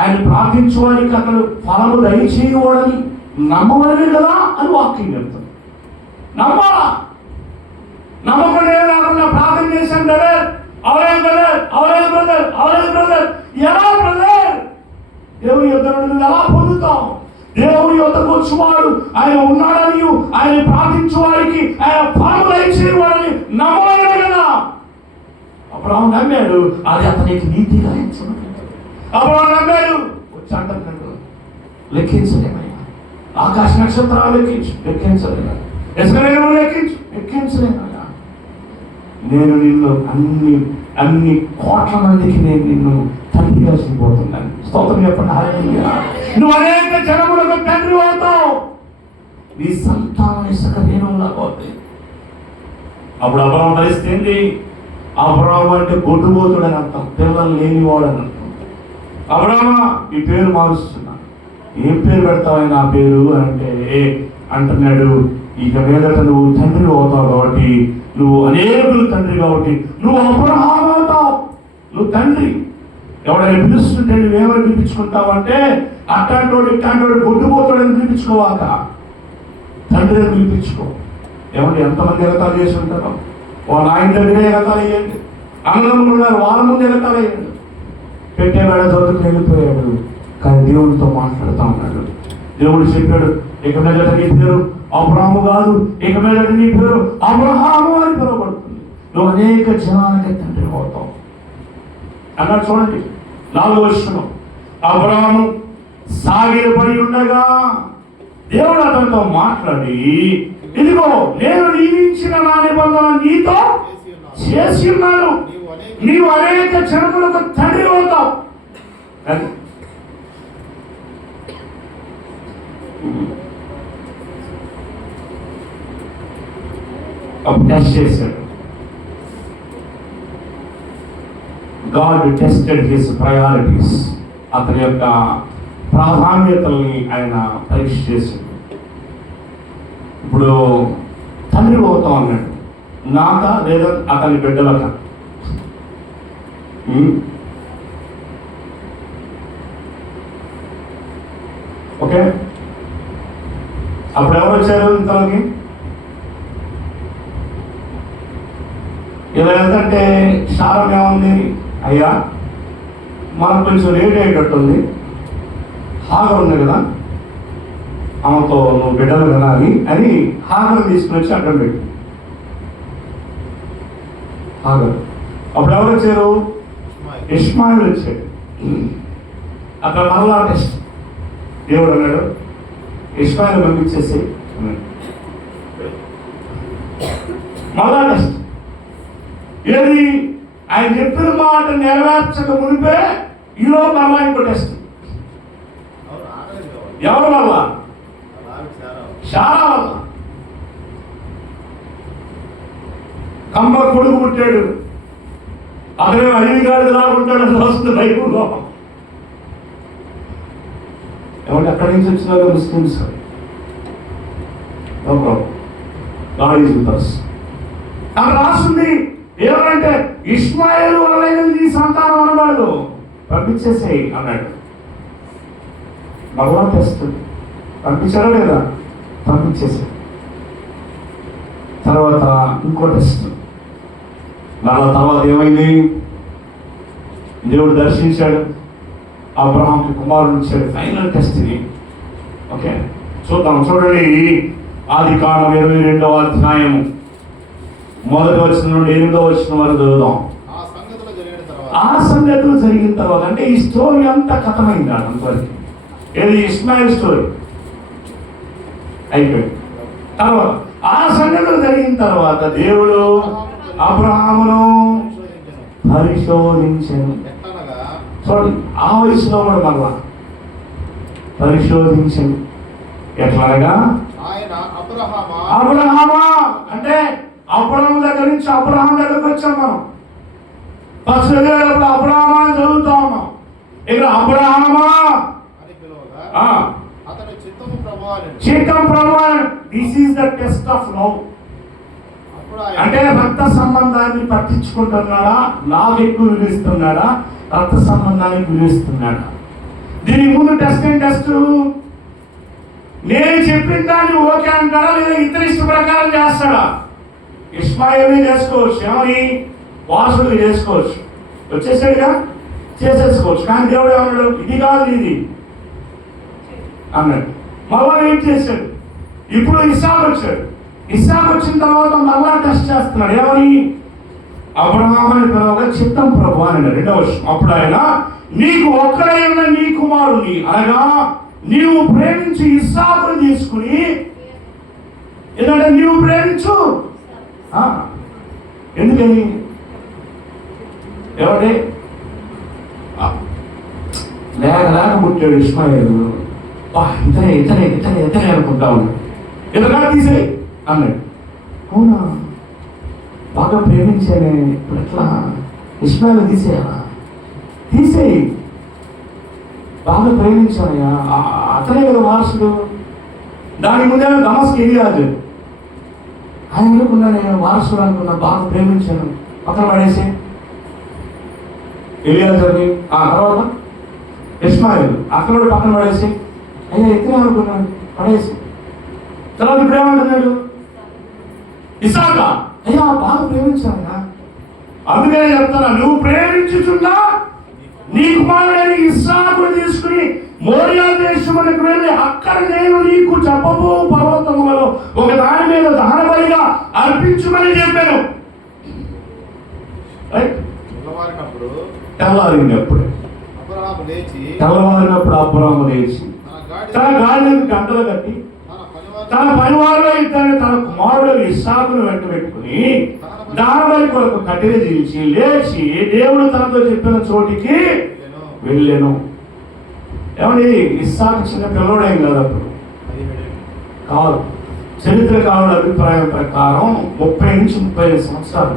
ఆయన ప్రార్థించువాడికి అతను ఫలము దయచేయవాడని నమ్మవలనే కదా అని వాక్యం చెప్తాను. నమ్మాలా? నమ్మకుండా కాకుండా ప్రార్థన చేశాను బ్రదర్, అవలేదు బ్రదర్, అవలేదు బ్రదర్, అవలేదు బ్రదర్, ఎలా బ్రదర్? దేవుని యొద్ద నుండి ఎలా పొందుతాం? దేవుని యొద్దకు వచ్చువాడు ఆయన ఉన్నాడని, ఆయన ప్రార్థించువాడికి ఆయన ఫలము దయచేయవాడని నమ్మవలనే కదా. అబ్రాహ్ము నమ్మాడు, అది అతనికి నీతిగా ఎంచబడింది. అబ్రాహ్ము నమ్మాడు, వచ్చి అంటున్నాడు, లెక్కించలేమయ్యా. ఆకాశ నక్షత్రాలు లెక్కించలేమయ్యా. ఎస్కరేణువు లెక్కించలేమయ్యా. నేను నిన్ను అన్ని కోట్ల మందికి నేను నిన్ను తండ్రిగా చేయబోతున్నాను. స్తోత్రం చెప్పండి. హల్లెలూయా. నువ్వు అనేక జనములకు తండ్రి అవుతావు, నీ సంతానం ఎస్కరేణువులా పోతాయి. అప్పుడు అబ్రాహ్ము పరిస్థితి ఏంటి? అబ్రాహ్ము అంటే గొడ్డుబోతుడు అని అర్థం, పిల్లలు లేనివాడు అని అర్థం. అబ్రాహ్మ ఈ పేరు మారుస్తున్నా, ఏం పేరు పెడతావు నా పేరు అంటే అంటున్నాడు, ఇక మీదట నువ్వు తండ్రి అవుతావు కాబట్టి, నువ్వు అనేకులు తండ్రి కాబట్టి నువ్వు అబ్రాహాము అవుతావు. నువ్వు తండ్రి. ఎవడైనా పిలుస్తుంటే నువ్వేమని పిలిపించుకుంటావు అంటే, అట్లాంటోడు ఇట్లాంటోడు గొడ్డుబోతుడని పిలిపించుకోవాక తండ్రి అని పిలిపించుకో. ఏమంటే ఎంతమంది ఎగతాలు చేసి ఉంటారో, వాళ్ళ ఆయన దగ్గరే ఎగతాలు వేయండి, అన్నదమ్ములు ఉన్నారు వాళ్ళ ముందు ఎగతాలు వేయండి. పెట్టేవాడ చదువుకు వెళ్ళిపోయాడు, కానీ దేవుడితో మాట్లాడుతూ ఉన్నాడు. దేవుడు చెప్పాడు, ఇక మీదట నీ పేరు అబ్రాహాము కాదు, ఇక మీదట నీ పేరు అబ్రహాము అని పిలువబడుతుంది, నువ్వు అనేక జనాలకి తండ్రి అవుతావు అన్నాడు. చూడండి 4వ వచనం. అబ్రాహాము సాగిలపడి ఉండగా దేవుడు అతనితో మాట్లాడి, ఇదిగో నేను నియమించిన నా నిబంధన నీతో చేసి ఉన్నాను, నీవు అనేక జనములకు తండ్రి అవుతావు. టెస్ట్ చేశాడు. God tested his priorities. అతని యొక్క ప్రాధాన్యతల్ని ఆయన పరీక్ష చేశాడు. ఇప్పుడు తండ్రి అవుతాం అన్నాడు, నాక లేదా అతని బిడ్డలక? ఓకే, అప్పుడు ఎవరు వచ్చారు ఇంతలోకి? ఇలా ఏంటంటే సారం ఏముంది, అయ్యా మనకు కొంచెం లేట్ అయ్యేటట్టుంది, హాగర్ ఉంది కదా, ఆమెతో నువ్వు బిడ్డలు కనాలి అని హాగర్ తీసుకుని వచ్చి అడ్డం పెట్టి హాగర్. అప్పుడు ఎవరు వచ్చారు? ఇష్మాయిల్ వచ్చాడు. అక్కడ మరలా టెస్ట్. దేవుడు అన్నాడు, ఇష్మాయిల్ పంపించేసి మరలా టెస్ట్. ఏది? ఆయన చెప్పిన మాట నెరవేర్చక మునిపే ఈలోపు మరలా ఇంకో టెస్ట్. ఎవరు వల్ల? శారా వల్ల. కమ్మ కొడుకు పుట్టాడు, అతనే అయ్యగాడు రాకుంటాడని వస్తుంది బైబుల్లో. ఎవరు ఎక్కడి నుంచి వచ్చినారో ముస్లిమ్స్. అక్కడ రాస్తుంది ఏమంటే ఇష్మాయేలు వలన నీ సంతానం అనవాళ్ళు పంపించేసేయి అన్నాడు. మరలా టెస్ట్ పంపించారా లేదా? పంపించేసాడు. తర్వాత ఇంకో టెస్ట్. మరలా తర్వాత ఏమైంది? దేవుడు దర్శించాడు, అబ్రహాంకి కుమారుడు ఇచ్చాడు. ఫైనల్ టెస్ట్ ఇది. ఓకే, చూద్దాం. చూడండి, ఆదికాండం 22వ అధ్యాయము 1వ వచనం నుండి 8వ వచనం వరకు చదువుదాం. ఆ సంగతులు జరిగిన తర్వాత అంటే ఈ స్టోరీ అంతా కథమైంది అంతవరకు. ఏది? ఇస్మాయిల్ స్టోరీ అయిపోయింది. తర్వాత ఆ సంగతులు జరిగిన తర్వాత దేవుడు అబ్రహామును పరిశోధించను. చూడండి, ఆ వయసులో కూడా మళ్ళా పరిశోధించను. ఎట్లాగా? అబ్రహామా అంటే అబ్రహాం దగ్గర నుంచి అబ్రహాం దగ్గరకు వచ్చాం మనం. ఫస్ట్ చదివేటప్పుడు అబ్రహామా అని చదువుతా ఉన్నాం. ఇక్కడ అబ్రహామా చిత్తం ప్రభు. This is the test of love. అంటే రక్త సంబంధాన్ని పట్టించుకుంటున్నాడా, నాకు ఎక్కువ విలువిస్తున్నాడా, రక్త సంబంధానికి విలువిస్తున్నాడా? దీనికి ముందు టెస్ట్ ఏం టెస్ట్? నేను చెప్పిన దాన్ని ఓకే అంటాడా, లేదా ఇతని ఇష్ట ప్రకారం చేస్తాడా? ఇస్మాయిల్ని చేసుకోవచ్చు, ఏమని వారసుడికి చేసుకోవచ్చు, వచ్చేసాడుగా చేసేసుకోవచ్చు. కానీ దేవుడు ఏమన్నాడు? ఇది కాదు ఇది అన్నాడు. మళ్ళా వెయిట్ చేశాడు. ఇప్పుడు ఇస్సాకు వచ్చాడు. ఇస్సాకు వచ్చిన తర్వాత మళ్ళా టెస్ట్ చేస్తున్నాడు. ఏమని? అబ్రహాము అని పిలవగా చిత్తం ప్రభు అని 2వ వచనం. అప్పుడు ఆయన, నీకు ఒక్కడే ఉన్న నీ కుమారుని అనగా నీవు ప్రేమించి ఇస్సాకుని తీసుకుని, ఎందుకంటే నీవు ప్రేమించు. ఎందుకని? ఎవడే లేక పుట్టాడు ఇస్మాయిలు. ఇతనే ఇతనే ఇతనే ఇతనే అనుకుంటా ఉన్నాడు. ఎందుకంటే తీసేయి అన్నాడు. అవునా, బాగా ప్రేమించానే, ఇప్పుడు ఎట్లా ఇస్మాయిల్ తీసేయాలా? తీసేయి, బాగా ప్రేమించానయ్యా, అతనే కదా వారసుడు. దాని ముందే దమస్కు ఎలియాజు, ఆయన అనుకున్నా, నేను వారసుడు అనుకున్నా, బాగా ప్రేమించాను, పక్కన పడేసి ఎలియాజర్ని. ఆ తర్వాత ఇస్మాయిల్ అక్కడ పక్కన పడేసి, అయ్యా ఇతనే అనుకున్నాను, పడేసి. తర్వాత ఇప్పుడు ఏమంటున్నాడు? ఇస్సాకా, అయ్యా బాగా ప్రేమించానయ్యా. అందుకనే చెప్తాను, నువ్వు ప్రేమించుచున్నా నీ కుమారుడైన ఇస్సాకుని తీసుకుని మోరియా దేశమునకు వెళ్ళి అక్కడ నేను నీకు చెప్పబో పర్వతములలో ఒక దాని మీద దహనబలిగా అర్పించుమని చెప్పాను. తెల్లవారినప్పుడు అబ్రహాము లేచి తన గాడిదకు గంటలు కట్టి తన పనివారిలో ఇద్దరిని తన కుమారుడు ఇస్సాకును వెంట పెట్టుకుని దహనబలి కొరకు కట్టెల తీసి లేచి దేవుడు తనతో చెప్పిన చోటికి వెళ్ళాను. ఏమని? ఇస్సాకు చిన్న పిల్లడేం కాదు అప్పుడు, కాదు, చరిత్రకారుల అభిప్రాయం ప్రకారం 30 నుంచి 35 సంవత్సరాలు.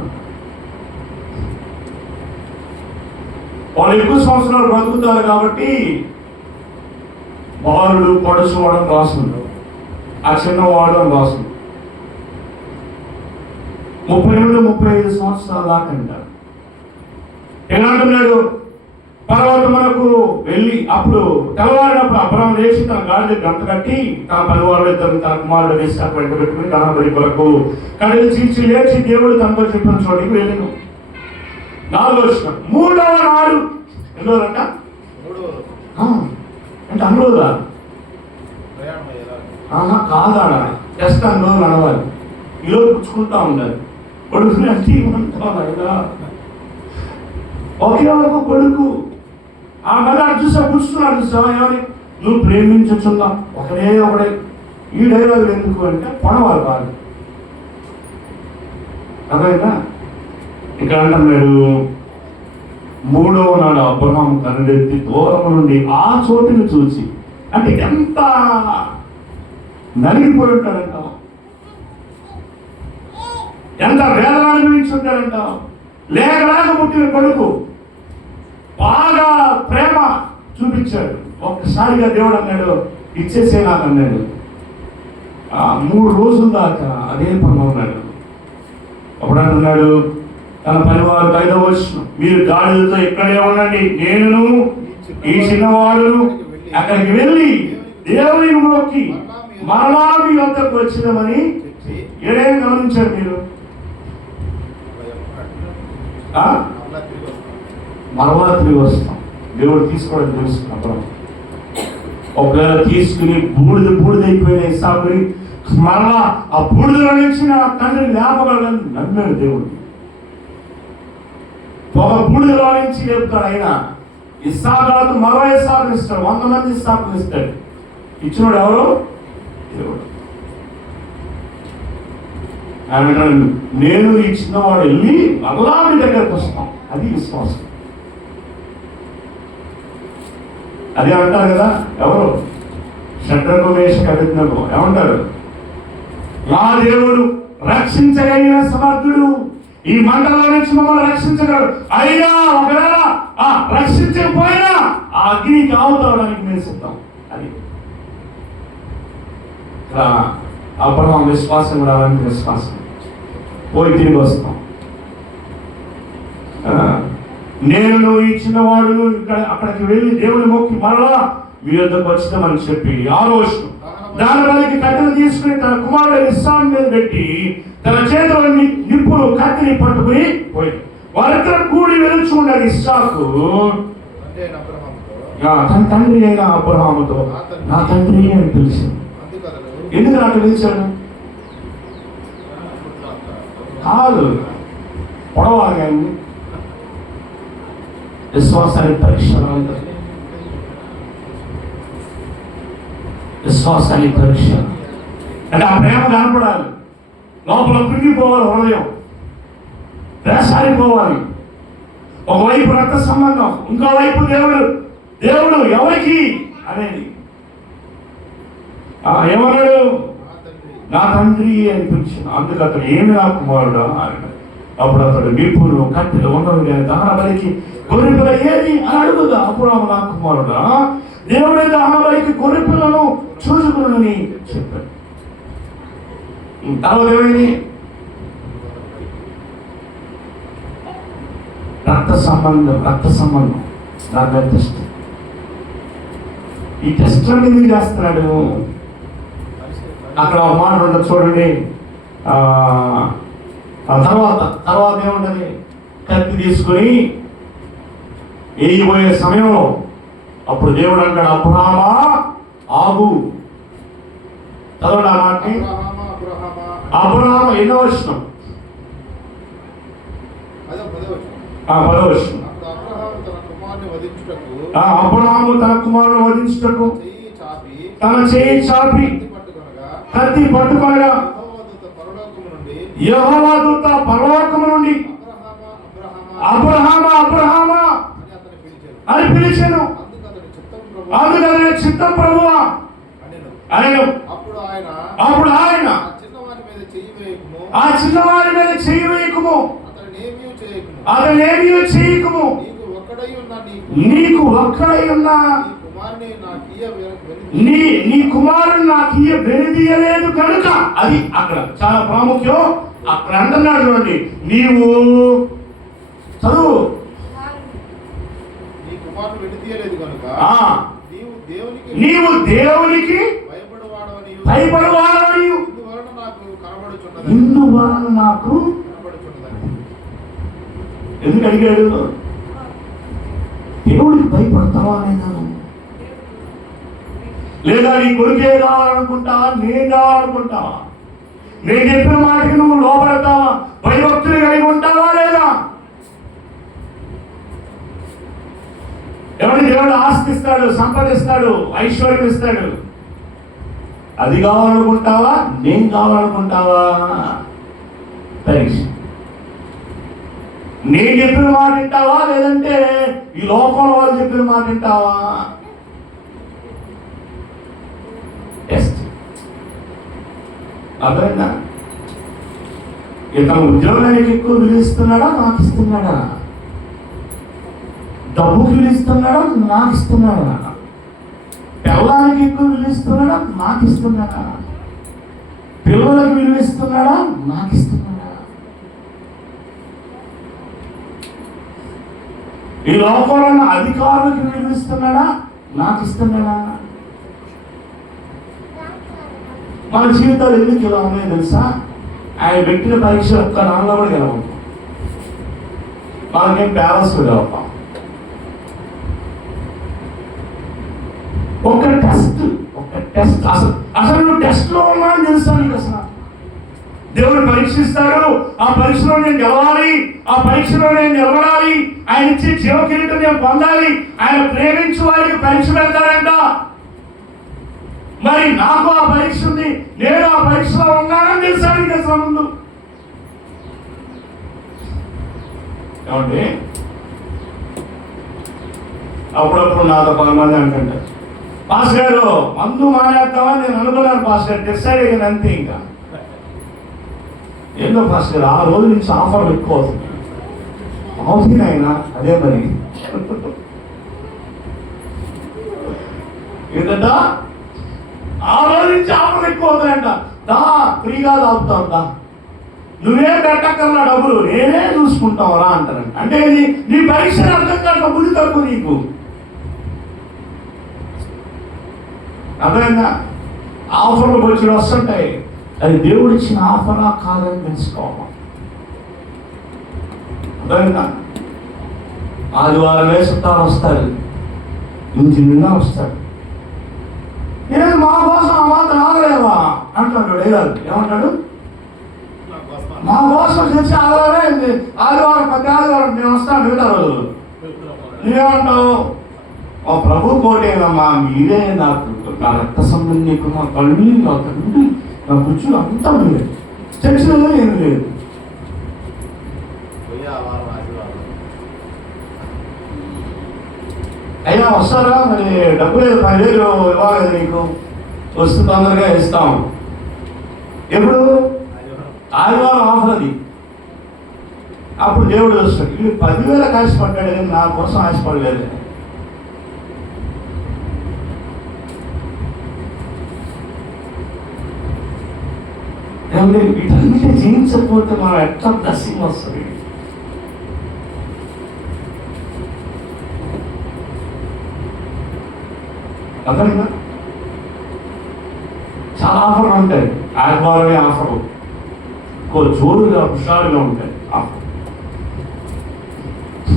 వాళ్ళు ఎక్కువ సంవత్సరాలు బ్రతుకుతారు కాబట్టి బాలుడు పడుచువాడని రాసుకుంటారు, ఆ చిన్నవాడు అని రాసుకుంటారు. 30 నుండి 35 సంవత్సరాల దాకా అంటారు. ఏమంటున్నాడు? పర్వతమునకు వెళ్ళి అప్పుడు తెల్లవారినప్పుడు అబ్రహాము లేచి తన గాడిద గంట కట్టి తన పనివారు ఇద్దరు తన కుమారుడు ఇస్సాకు వెంట పెట్టుకుని దహనబలి కొరకు కట్టెలు చీల్చి లేచి దేవుడు తనతో చెప్పిన చోటికి వెళ్ళాను. 4వ వచనం. 3వ నాడు ఎన్ని రోజులంట? అంటే అన్ని రోజులా? కాదాడా, జస్ట్ అన్ని రోజులు అనవాలి. ఈరోజు పుచ్చుకుంటా ఉండాలి. కొడుకుని అంటే ఏమంటా, ఒకే ఒక కొడుకు. ఆ మళ్ళీ చూసా పుచ్చుతున్నాడు, చూసావా? ఏమని? నువ్వు ప్రేమించున్నా ఒకడే. ఈ డైలాగులు ఎందుకు అంటే పొడవాలి కాదు, అదేనా? ఇక్కడ అంటున్నాడు, 3వ నాడు అబ్రహాము కన్నులెత్తి దూరం నుండి ఆ చోటుని చూసి, అంటే ఎంత నలిగిపోయి ఉంటాడంటావు, ఎంత వేదన అనుభవించి ఉంటాడంటావు. లేక పుట్టిన కొడుకు బాగా ప్రేమ చూపించాడు. ఒక్కసారిగా దేవుడు అన్నాడు, ఇచ్చేసే నాకు అన్నాడు. 3 రోజుల దాకా అదే పని ఉన్నాడు. అప్పుడు అంటున్నాడు, తన పనివారు 5వ వచనం, మీరు గాడిదతో ఇక్కడే ఉండండి, నేను ఈ చిన్నవాడు అక్కడికి వెళ్ళి దేవుని మొక్కి మరలా మీ వద్దకు వచ్చినామని. ఏడేం గమనించారు మీరు? మరలా తిరిగి వస్తాం. దేవుడు తీసుకోవడం తెలుసుకున్నప్పుడు ఒకవేళ తీసుకుని బూడిదైపోయిన ఇస్సాకుని మరలా ఆ బూడిదలో నుంచి నా తండ్రిని లేపగలని నమ్మాడు దేవుడు. ఒక బూడిదలో నుంచి లేపుతాడు. అయినా ఇస్సాకు మరో ఇస్సాకుని ఇస్తాడు, 100 మంది ఇస్సాకుని ఇస్తాడు. ఇచ్చినోడు ఎవరు? దేవుడు. ఆయన నేను ఈ చిన్నవాడు వెళ్ళి మరలా మీ దగ్గరకు వస్తాం. అది విశ్వాసం. అదే అంటారు కదా, ఎవరు? షడ్రకు మేషకు అభిజ్ఞకు ఏమంటారు? నా దేవుడు రక్షించగలిగిన సమర్థుడు, ఈ మంటలో నుంచి మమ్మల్ని రక్షించగలడు. అయినా ఒకవేళ రక్షించకపోయినా ఆ అగ్నికి ఆవుతావడానికి మేము సిద్ధం. అది అబ్రహాం విశ్వాసం కూడా అలాంటి విశ్వాసం. పోయి తిరిగి వస్తాం. నేను ఈ చిన్నవాడు అక్కడికి వెళ్ళి దేవుని మొక్కి మరలా మీ వద్దకు వచ్చినామని చెప్పి ఆ రోజు దాని బలికి కట్టెలు తీసుకుని తన కుమారుడు ఇస్సాకు మీద పెట్టి తన చేతిలో నిప్పులు కత్తిని పట్టుకుని పోయి వారిద్దరు కూడి వెలుచుకున్నాడు. ఇస్సాకు తన తండ్రి అయిన అబ్రహాముతో నా తండ్రి అని పిలిచాడు. ఎందుకు నాకు పిలిచాడు? కాదు, పొడవాలి కానీ విశ్వాసాన్ని పరీక్ష. విశ్వాసాన్ని పరీక్ష అంటే ఆ ప్రేమ కనపడాలి, లోపల కృంగిపోవాలి, హృదయం వేసారిపోవాలి. ఒకవైపు రక్త సంబంధం, ఇంకోవైపు దేవుడు ఎవరికి అనేది. ఏమన్నాడు? నా తండ్రి అని పిలిచాను. అందుకు అతడు ఏమి నా కుమారుడు అన్నాడు. అప్పుడు అతడు నిప్పులు కట్టెలు ఉన్నవి కానీ దహన బలికి గొర్రెపిల్ల ఏది అని అడుగుదా. అప్పుడు నా కుమారుడా దేవుడి దహన బలికి గొర్రెపిల్లను చూసుకుని చెప్పాడు. తర్వాత ఏమైంది? రక్త సంబంధం దాని మీద టెస్ట్. ఈ టెస్ట్ అనేది చేస్తున్నాడు. అక్కడ ఒక మాట ఉంటుంది చూడండి. తర్వాత ఏముంటది? కత్తి తీసుకుని వేయబోయే సమయంలో అప్పుడు దేవుడు అంటాడు, అబ్రహామా ఆగు. చదవండి ఆ మాటని. అబ్రహామ ఎన్నో వచనం? 10వ వచనం. అబ్రహాము తన కుమారుని వధించుటకు తన చేయి చాపి కత్తి పట్టుకొనగా యెహోవా దూత పరలోకము నుండి అబ్రహామా అబ్రహామా అని పిలిచాను. అందుకని చిత్తం ప్రభువా అనెను. అప్పుడు ఆయన ఆ చిన్నవారి మీద చెయ్యి వేయకుము, అతనేమీ చేయకుము, నీకు ఒక్కడై ఉన్న నీ కుమారుని నాకు వెనుదీయలేదు కనుక. అది అక్కడ చాలా ప్రాముఖ్యం. అక్కడ అంటున్నాడు చూడండి, నీవు చదువు, నీవు దేవునికి భయపడవాడని ఇందువలన నాకు. ఎందుకు అడిగాడు? దేవుడికి భయపడతావా లేదా నీ కొడుకే కావాలనుకుంటావా, నేను కావాలనుకుంటావా, నేను చెప్పిన మాటకి నువ్వు లోపడతావా, భయభక్తులు కలిగి ఉంటావా లేదా? ఎవరి దేవుడు ఆస్తి ఇస్తాడు, సంపదిస్తాడు, ఐశ్వర్యం ఇస్తాడు. అది కావాలనుకుంటావా, నేను కావాలనుకుంటావా? పరీక్ష. నేను చెప్పిన మాట వింటావా, లేదంటే ఈ లోకంలో వాళ్ళు చెప్పిన మాట వింటావా? అర్థమైందా? ఇతను ఉద్యోగానికి ఎక్కువ విలువిస్తున్నాడా, నాకు ఇస్తున్నాడా? డబ్బుకి విలువిస్తున్నాడా, నాకు ఇస్తున్నాడా? పిల్లలకి ఎక్కువ విలువిస్తున్నాడా, నాకు ఇస్తున్నాడా? పిల్లలకు విలువిస్తున్నాడా, నాకు ఇస్తున్నాడా? ఈ లోకంలో ఉన్న అధికారులకు విలువ ఇస్తున్నాడా, నాకు ఇస్తున్నాడా? మన జీవితాలు ఎందుకు ఇలా ఉన్నాయో తెలుసా? ఆయన పెట్టిన పరీక్ష ఒక్క నాన్నలో కూడా గెలవడం. మనకేం ప్యాలెస్ గెలవతాం. ఒక టెస్ట్ అసలు నువ్వు టెస్ట్లో ఉన్నా అని తెలుసా నీకు? అసలు దేవుడు పరీక్షిస్తాడు. ఆ పరీక్షలో నేను గెలవాలి, ఆ పరీక్షలో నేను నిలబడాలి, ఆయన ఇచ్చే జీవకిరీటం నేను పొందాలి. ఆయన ప్రేమించు వారికి పరీక్ష పెడతాడంట. మరి నాకు ఆ పరీక్ష ఉంది, నేను ఆ పరీక్షలో ఉన్నానని తెలుసా నీకు అసలు ముందు? ఏమంటే అప్పుడప్పుడు నాతో కొంతమంది అంటుంటారు, పాస్ గారు మందు మానేద్దామని నేను అనుకున్నాను పాస్ గారు, డిసైడ్ అయ్యాను అంతే. ఇంకా ఏంటో పాస్ గారు ఆ రోజు నుంచి ఆఫర్లు ఎక్కువ అవుతుంది అయినా అదే మరి ఏంటంట, ఆ రోజు నుంచి ఆఫర్లు ఎక్కువ అవుతాయంట. దా ఫ్రీగా తాగుతాం, దా నువ్వే పెట్టక్కర్లా డబ్బులు, నేనే చూసుకుంటావు రా అంటారంట. అంటే నీ పరీక్ష అర్థం కాదు, డబ్బులు తక్కువ నీకు. అర్థమైందా? ఆఫర్లు వచ్చి వస్తుంటాయి, అది దేవుడు ఇచ్చిన ఆఫరా కాదని తెలుసుకోవాలి. అర్థమైందా? ఆదివారమే చుట్టాలు వస్తారు, ఇంటి నిండా వస్తారు. ఈరోజు మా కోసం ఆ మాత్రం ఆగలేవా అంటాడు. ఏమంటాడు? మా కోసం తెలిసి ఆదివారమే, ఆదివారం ప్రతి ఆదివారం నేను వస్తాను మిగతా రోజులు. నువ్వేమంటావు? మా ప్రభు కోటేనమ్మా, మీరే నాకు నా రక్త సంబంధం, నీకు నా తల్లి, నా తండ్రి, నా కూర్చుని అంతా మీరే. చర్చలో ఏం లేదు. అయినా వస్తారా? మరి డబ్బు లేదు, 10,000 ఇవ్వాలి కదా నీకు, వస్తు తొందరగా ఇస్తాం. ఎప్పుడు? ఆదివారం ఆఫర్ అది. అప్పుడు దేవుడు వస్తాడు, వీడు 10,000 ఆశపడ్డాడు కానీ నా కోసం ఆశపడలేదు. వీటన్నిటి జీవించకపోతే మనం ఎట్లా బ్లెస్సింగ్ వస్తుంది? అర్థమైందా? చాలా ఆఫర్లు ఉంటాయి. ఆదివారమే ఆఫర్లు జోరుగా హుషారుగా ఉంటాయి. ఆఫర్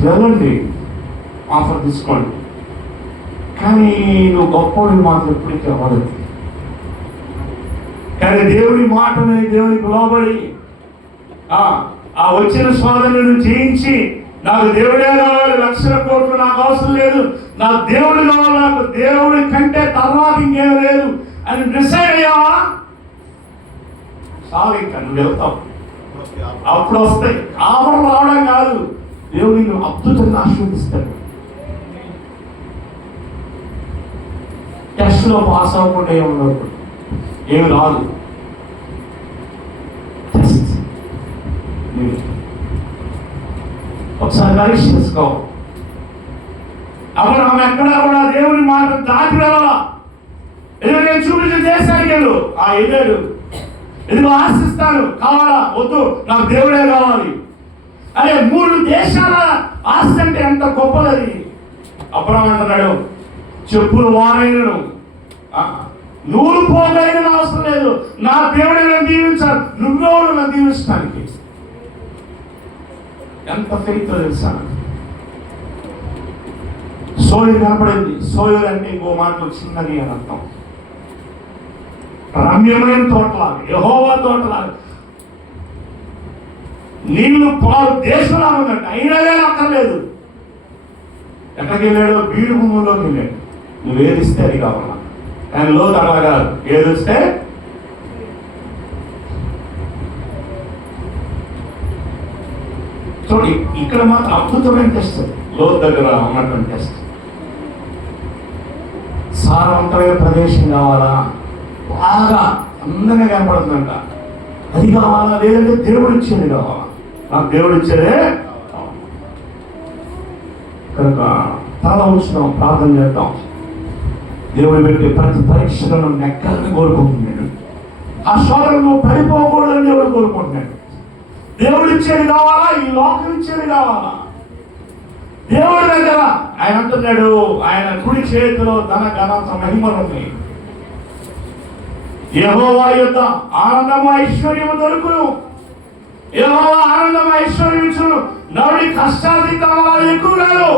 వెళ్ళండి, ఆఫర్ తీసుకోండి. కానీ నువ్వు గొప్పవాడిని మాత్రం ఎప్పటికీ అవ్వలేదు. కానీ దేవుడి మాటని, దేవునికి లోబడి ఆ వచ్చిన స్వాదనను జయించి, నాకు దేవుడే కావాలి, 1,00,000 కోట్లు నాకు అవసరం లేదు, నాకు దేవుడు కావాలి, నాకు దేవుడి కంటే తర్వాత ఇంకేం లేదు అని డిసైడ్ అయ్యావా? చాలు, ఇంకా నువ్వు వెళ్తావు. అప్పుడు వస్తాయి. ఆఫర్లు రావడం కాదు, దేవుడు నిన్ను అద్భుతంగా ఆశీర్వదిస్తాడు. టెస్ట్లో పాస్ అవ్వకుండా ఏముండదు, ఏమి రాదు. ఒకసారి పరీక్ష చేసుకో. అప్పుడు ఆమె ఎక్కడా కూడా దేవుని మాట దాటి వెళ్ళాలా. ఏదో నేను చూపించిన దేశానికి వెళ్ళు, వెళ్ళాడు. ఎందుకు ఆశిస్తాను, కావాలా? వద్దు, నాకు దేవుడే కావాలి. అరే 3 దేశాల ఆశ అంటే ఎంత గొప్పది. అబ్రహాము అంటున్నాడు, చెప్పులు వారైనను నూరు పోగైన అవసరం లేదు, నా దేవుడే నన్ను దీవించాలి, నువ్వెవడు నన్ను దీవించడానికి. ఎంత ఫెయిత్ తెలుసా? సోయరు కనపడింది. సోయరు అంటే ఇంకో మాటలు చిన్నది అని అర్థం. రమ్యమైన తోటలాగా, యెహోవా తోటలాగా, నీళ్లు పాలు దేశంలో ఉందంట. అయినా కానీ అక్కర్లేదు. ఎక్కడికి వెళ్ళాడు? బీడు భూముల్లోకి వెళ్ళాడు. నువ్వు ఏదిస్తే అది కావాలా. ఆయన లోతు అలా కాదు, ఏదిస్తే చూడు. ఇక్కడ మాత్రం అద్భుతమైన టెస్ట్, లోతు దగ్గర ఉన్నటువంటి టెస్ట్. సారవంతమైన ప్రదేశం కావాలా, బాగా అందంగా కనపడుతుందంట, అది కావాలా, లేదంటే దేవుడు ఇచ్చేది కావాలా. నాకు దేవుడు ఇచ్చేదే కనుక తల ఉంచుదాం, ప్రార్థన చేద్దాం. దేవుడు పెట్టి ప్రతి పరీక్షలను నెక్కలని కోరుకుంటున్నాడు. ఆ శోధనను పడిపోకూడదని దేవుడు కోరుకుంటున్నాడు. దేవుడు ఇచ్చేది కావాలా, ఈ లోకం ఇచ్చేది కావాలా? దేవుడి దగ్గర ఆయన అంటున్నాడు, ఆయన కుడి చేతిలో ధన ఘనత మహిమలు ఉన్నాయి. యెహోవా యొద్ద ఆనందము ఐశ్వర్యము దొరుకును. యెహోవా ఆనందము ఐశ్వర్యం ఇచ్చును. నరుడి కష్టాతీతం వాళ్ళు ఎక్కువ కాదు.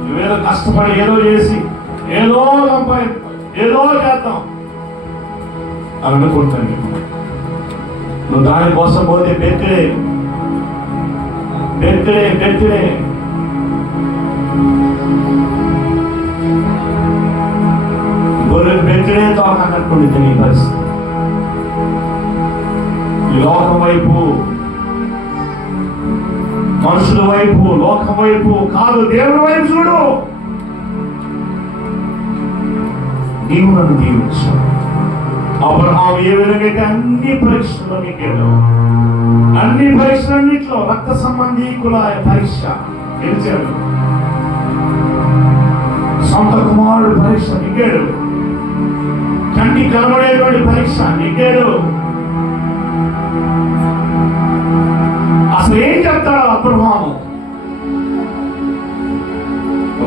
నువ్వేదో కష్టపడి ఏదో చేసి ఏదో ఏదో చేద్దాం అని అనుకుంటాను. నువ్వు దానికోసం పోతే బెత్తిడే గొర్రెలు బెత్తిడే తోకన్నట్టుండి నీ పరిస్థితి. ఈ లోకం వైపు, మనుషుల వైపు, లోకం వైపు కాదు, దేవుడి వైపు చూడు. నీవు నన్ను దీవించావు. అబ్రహాము ఏ విధంగా అయితే అన్ని పరీక్షల్లో నీకెళ్ళావు, అన్ని పరీక్షలన్నింటిలో రక్త సంబంధీకుల పరీక్ష గెలిచాడు. సొంత కుమారుడు పరీక్ష నెగ్గాడు. కంటి కనబడేటువంటి పరీక్ష నెగ్గాడు. అసలు ఏం చెప్తాడు అబ్రహాము?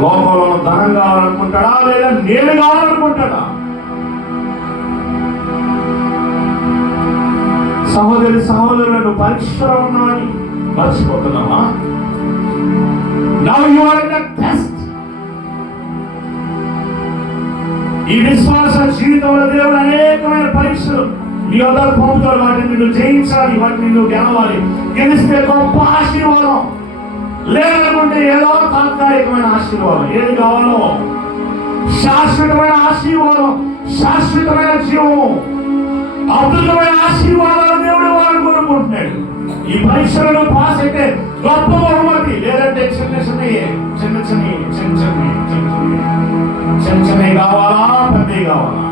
లోకంలో ధనం కావాలనుకుంటాడా లేదా నేను కావాలనుకుంటాడా? సహోదరులను పరీక్షలో ఉన్నామని మర్చిపోతున్నావా? Now you are in the test. ఈ విశ్వాస జీవితంలో దేవుడు అనేకమైన పరీక్షలు నీ వద్ద పంపుతాడు. వాటిని నిన్ను జయించాలి, వాటిని నువ్వు గెలవాలి. గెలిస్తే గొప్ప ఆశీర్వాదం, లేదనుకుంటే ఏదో తాత్కాలికమైన ఆశీర్వాదం. ఏది కావాలో శాశ్వతమైన ఆశీర్వాదం, శాశ్వతమైన జీవము, అద్భుతమైన ఆశీర్వాదాలు దేవుడు వారు కోరుకుంటున్నాడు. ఈ పరీక్షలను పాస్ అయితే గొప్ప బహుమతి, లేదంటే చిన్న కావాలా, పెద్దవి కావాలా?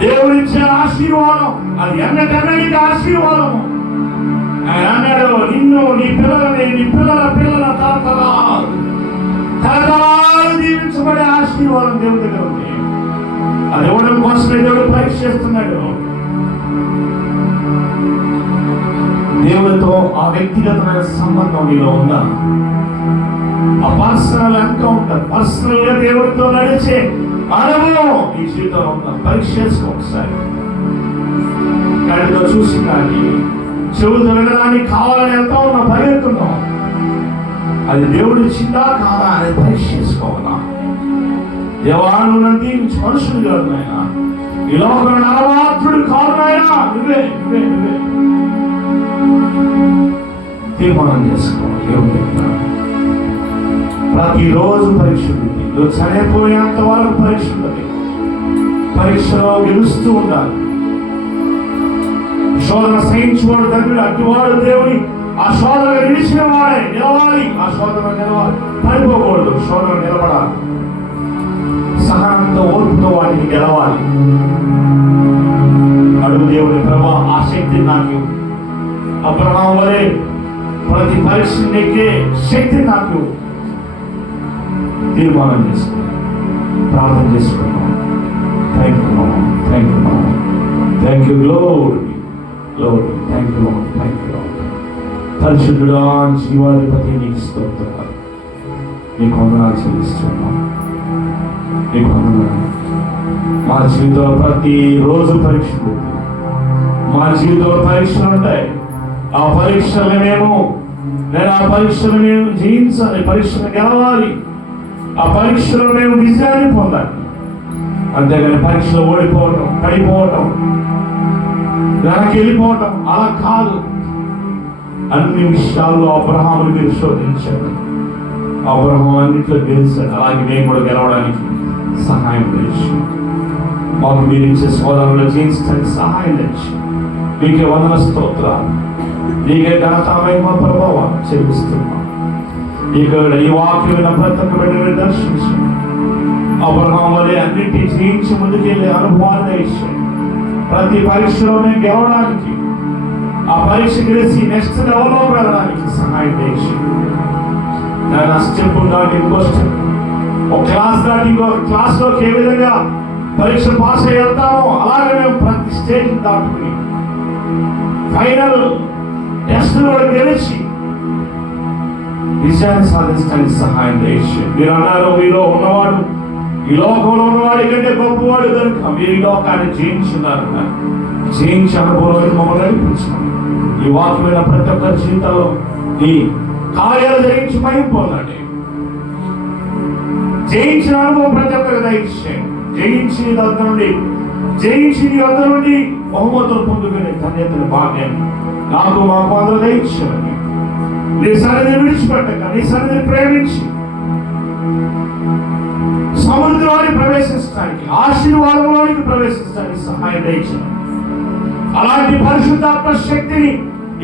దేవుడిచ్చే ఆశీర్వాదం అది ఎన్నటన్నటికి ఆశీర్వాదము. ఆయన అన్నాడు, నిన్ను, నీ పిల్లలని, నీ పిల్లల తరతరాలు దీవించబడే ఆశీర్వాదం దేవుడి దగ్గర ఉంది. అది ఇవ్వడం కోసమే దేవుడు పరీక్ష చేస్తున్నాడు. దేవుడితో ఆ వ్యక్తిగతమైన సంబంధం నీలో ఉందా? ఆ పర్సనల్ ఎన్కౌంటర్, పర్సనల్ గా దేవుడితో నడిచే అనుభవం ఈ జీవితంలో ఉందా? పరీక్ష చేసుకో ఒకసారి. కంటితో చూసి కానీ, చెవుతో వినడానికి కావాలని వెళ్తా ఉన్నా, పరిగెత్తున్నాం. అది దేవుడు ఇచ్చిందా కాదా అనేది పరీక్ష చేసుకోవాలా? దేవాను దీవించి మనుషులు కాదు నాయన, ఈ లోకంలో నరమాత్రుడు కాదు నాయన, నువ్వే తీర్మానం చేసుకోవాలి. దేవుడు ప్రతిరోజు పరీక్ష ఉంది. నువ్వు చనిపోయేంత వరకు పరీక్ష ఉంది. పరీక్షలో గెలుస్తూ ఉండాలి. శోధన సహించుకోవడం దగ్గర అట్టివాడు దేవుని ఆ శోధన నిలిచిన వాడే నిలవాలి. ఆ శోధన నిలవాలి, పడిపోకూడదు. శోధన నిలబడాలి, సహనంతో ఓర్పుతో వాటిని గెలవాలి. అడుగు దేవుని ప్రభా, ఆ శక్తిని నాకు అబ్రహాము వలె ప్రతి పరీక్ష నెగ్గే శక్తిని నాకు తీర్మానం చేసుకున్నాం, ప్రార్థన చేసుకున్నాం. Thank you Lord. Thank you. పరిశుద్ధుడా, జీవాధిపతి, నీకు స్తోత్రాలు, నీకు వందనాలు చెల్లిస్తున్నాం. నీకు వందనాలు. మా జీవితంలో ప్రతిరోజు పరీక్షలు, మా జీవితంలో పరీక్షలు ఉంటాయి. ఆ పరీక్షలు నేను ఆ పరీక్షలు జయించాలి, పరీక్షలు గెలవాలి, ఆ పరీక్షలో మేము విజయాన్ని పొందాలి. అంతేగాని పరీక్షలో ఓడిపోవటం, పడిపోవటం, వెనక్కి వెళ్ళిపోవటం అలా కాదు. అన్ని విషయాల్లో అబ్రహామును మీరు శోధించారు. అబ్రహాము అన్నింటిలో గెలిచాడు. అలాగే మేము కూడా గెలవడానికి సహాయం తెచ్చు. మాకు మీరు ఇచ్చే సోదరులు జయించడానికి సహాయం తెచ్చు. మీకే వందన స్తోత్రాలు, నీకే ఘనత మహిమ ప్రభావం చెల్లిస్తున్నాం. ఇక్కడ ఈ వాక్యం ప్రతి బిడ్డను దర్శించు. అబ్రహాము వలె అన్నింటినీ జయించి ముందుకెళ్ళే అనుభవాన్ని ఇచ్చాడు. ప్రతి పరీక్షలోనే గెలవడానికి, ఆ పరీక్ష గెలిచి నెక్స్ట్ లెవెల్లో వెళ్ళడానికి సహాయం చేసి, నా స్టెప్ దాటి ఇంకో స్టెప్, ఒక క్లాస్ దాటి ఇంకో క్లాస్లోకి ఏ విధంగా పరీక్ష పాస్ అయ్యి వెళ్తామో అలాగే మేము ప్రతి స్టేజ్ దాటుకుని ఫైనల్ టెస్ట్ కూడా గెలిచి విజయాన్ని సాధించడానికి సహాయం దయచేయండి. మీరు అన్నారు మీలో ఉన్నవాడు ఈ లోకంలో ఉన్నవాడి కంటే గొప్పవాడు కనుక మీరు ఈ లోకాన్ని జయించున్నారు. జయించి అనుభవం మమ్మల్ని నడిపించండి. ఈ వాక్యమైన ప్రతి ఒక్క జీవితంలో ఈ కార్యాలు జయించి మహిమ పొందండి. జయించిన అనుభవం ప్రతి ఒక్కరికి దయచేయండి. జయించి నీ దగ్గర నుండి బహుమతులు పొందుకునే ధన్యతను భాగ్యాన్ని నాకు మాకు అందరూ దయచేయండి. నీ సన్నిధిని విడిచిపెట్టక నీ సన్నిధిని ప్రేమించి సముద్రాన్ని ప్రవేశించడానికి ఆశీర్వాదంలోనికి ప్రవేశించడానికి సహాయం దయచేయండి. అలాంటి పరిశుద్ధాత్మ శక్తిని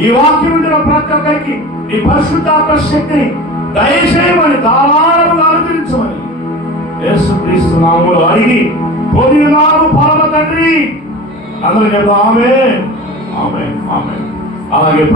ఈ వాక్యం వింటున్న ప్రతి ఒక్కరికి ఈ పరిశుద్ధాత్మ శక్తిని దయచేయమని ధారాళంగా అనుగ్రహించమని యేసుక్రీస్తు నామములో అడిగి పొందినాము పరమ తండ్రి. అందరూ చెప్తాం ఆమేన్, ఆమేన్, ఆమేన్. అలాగే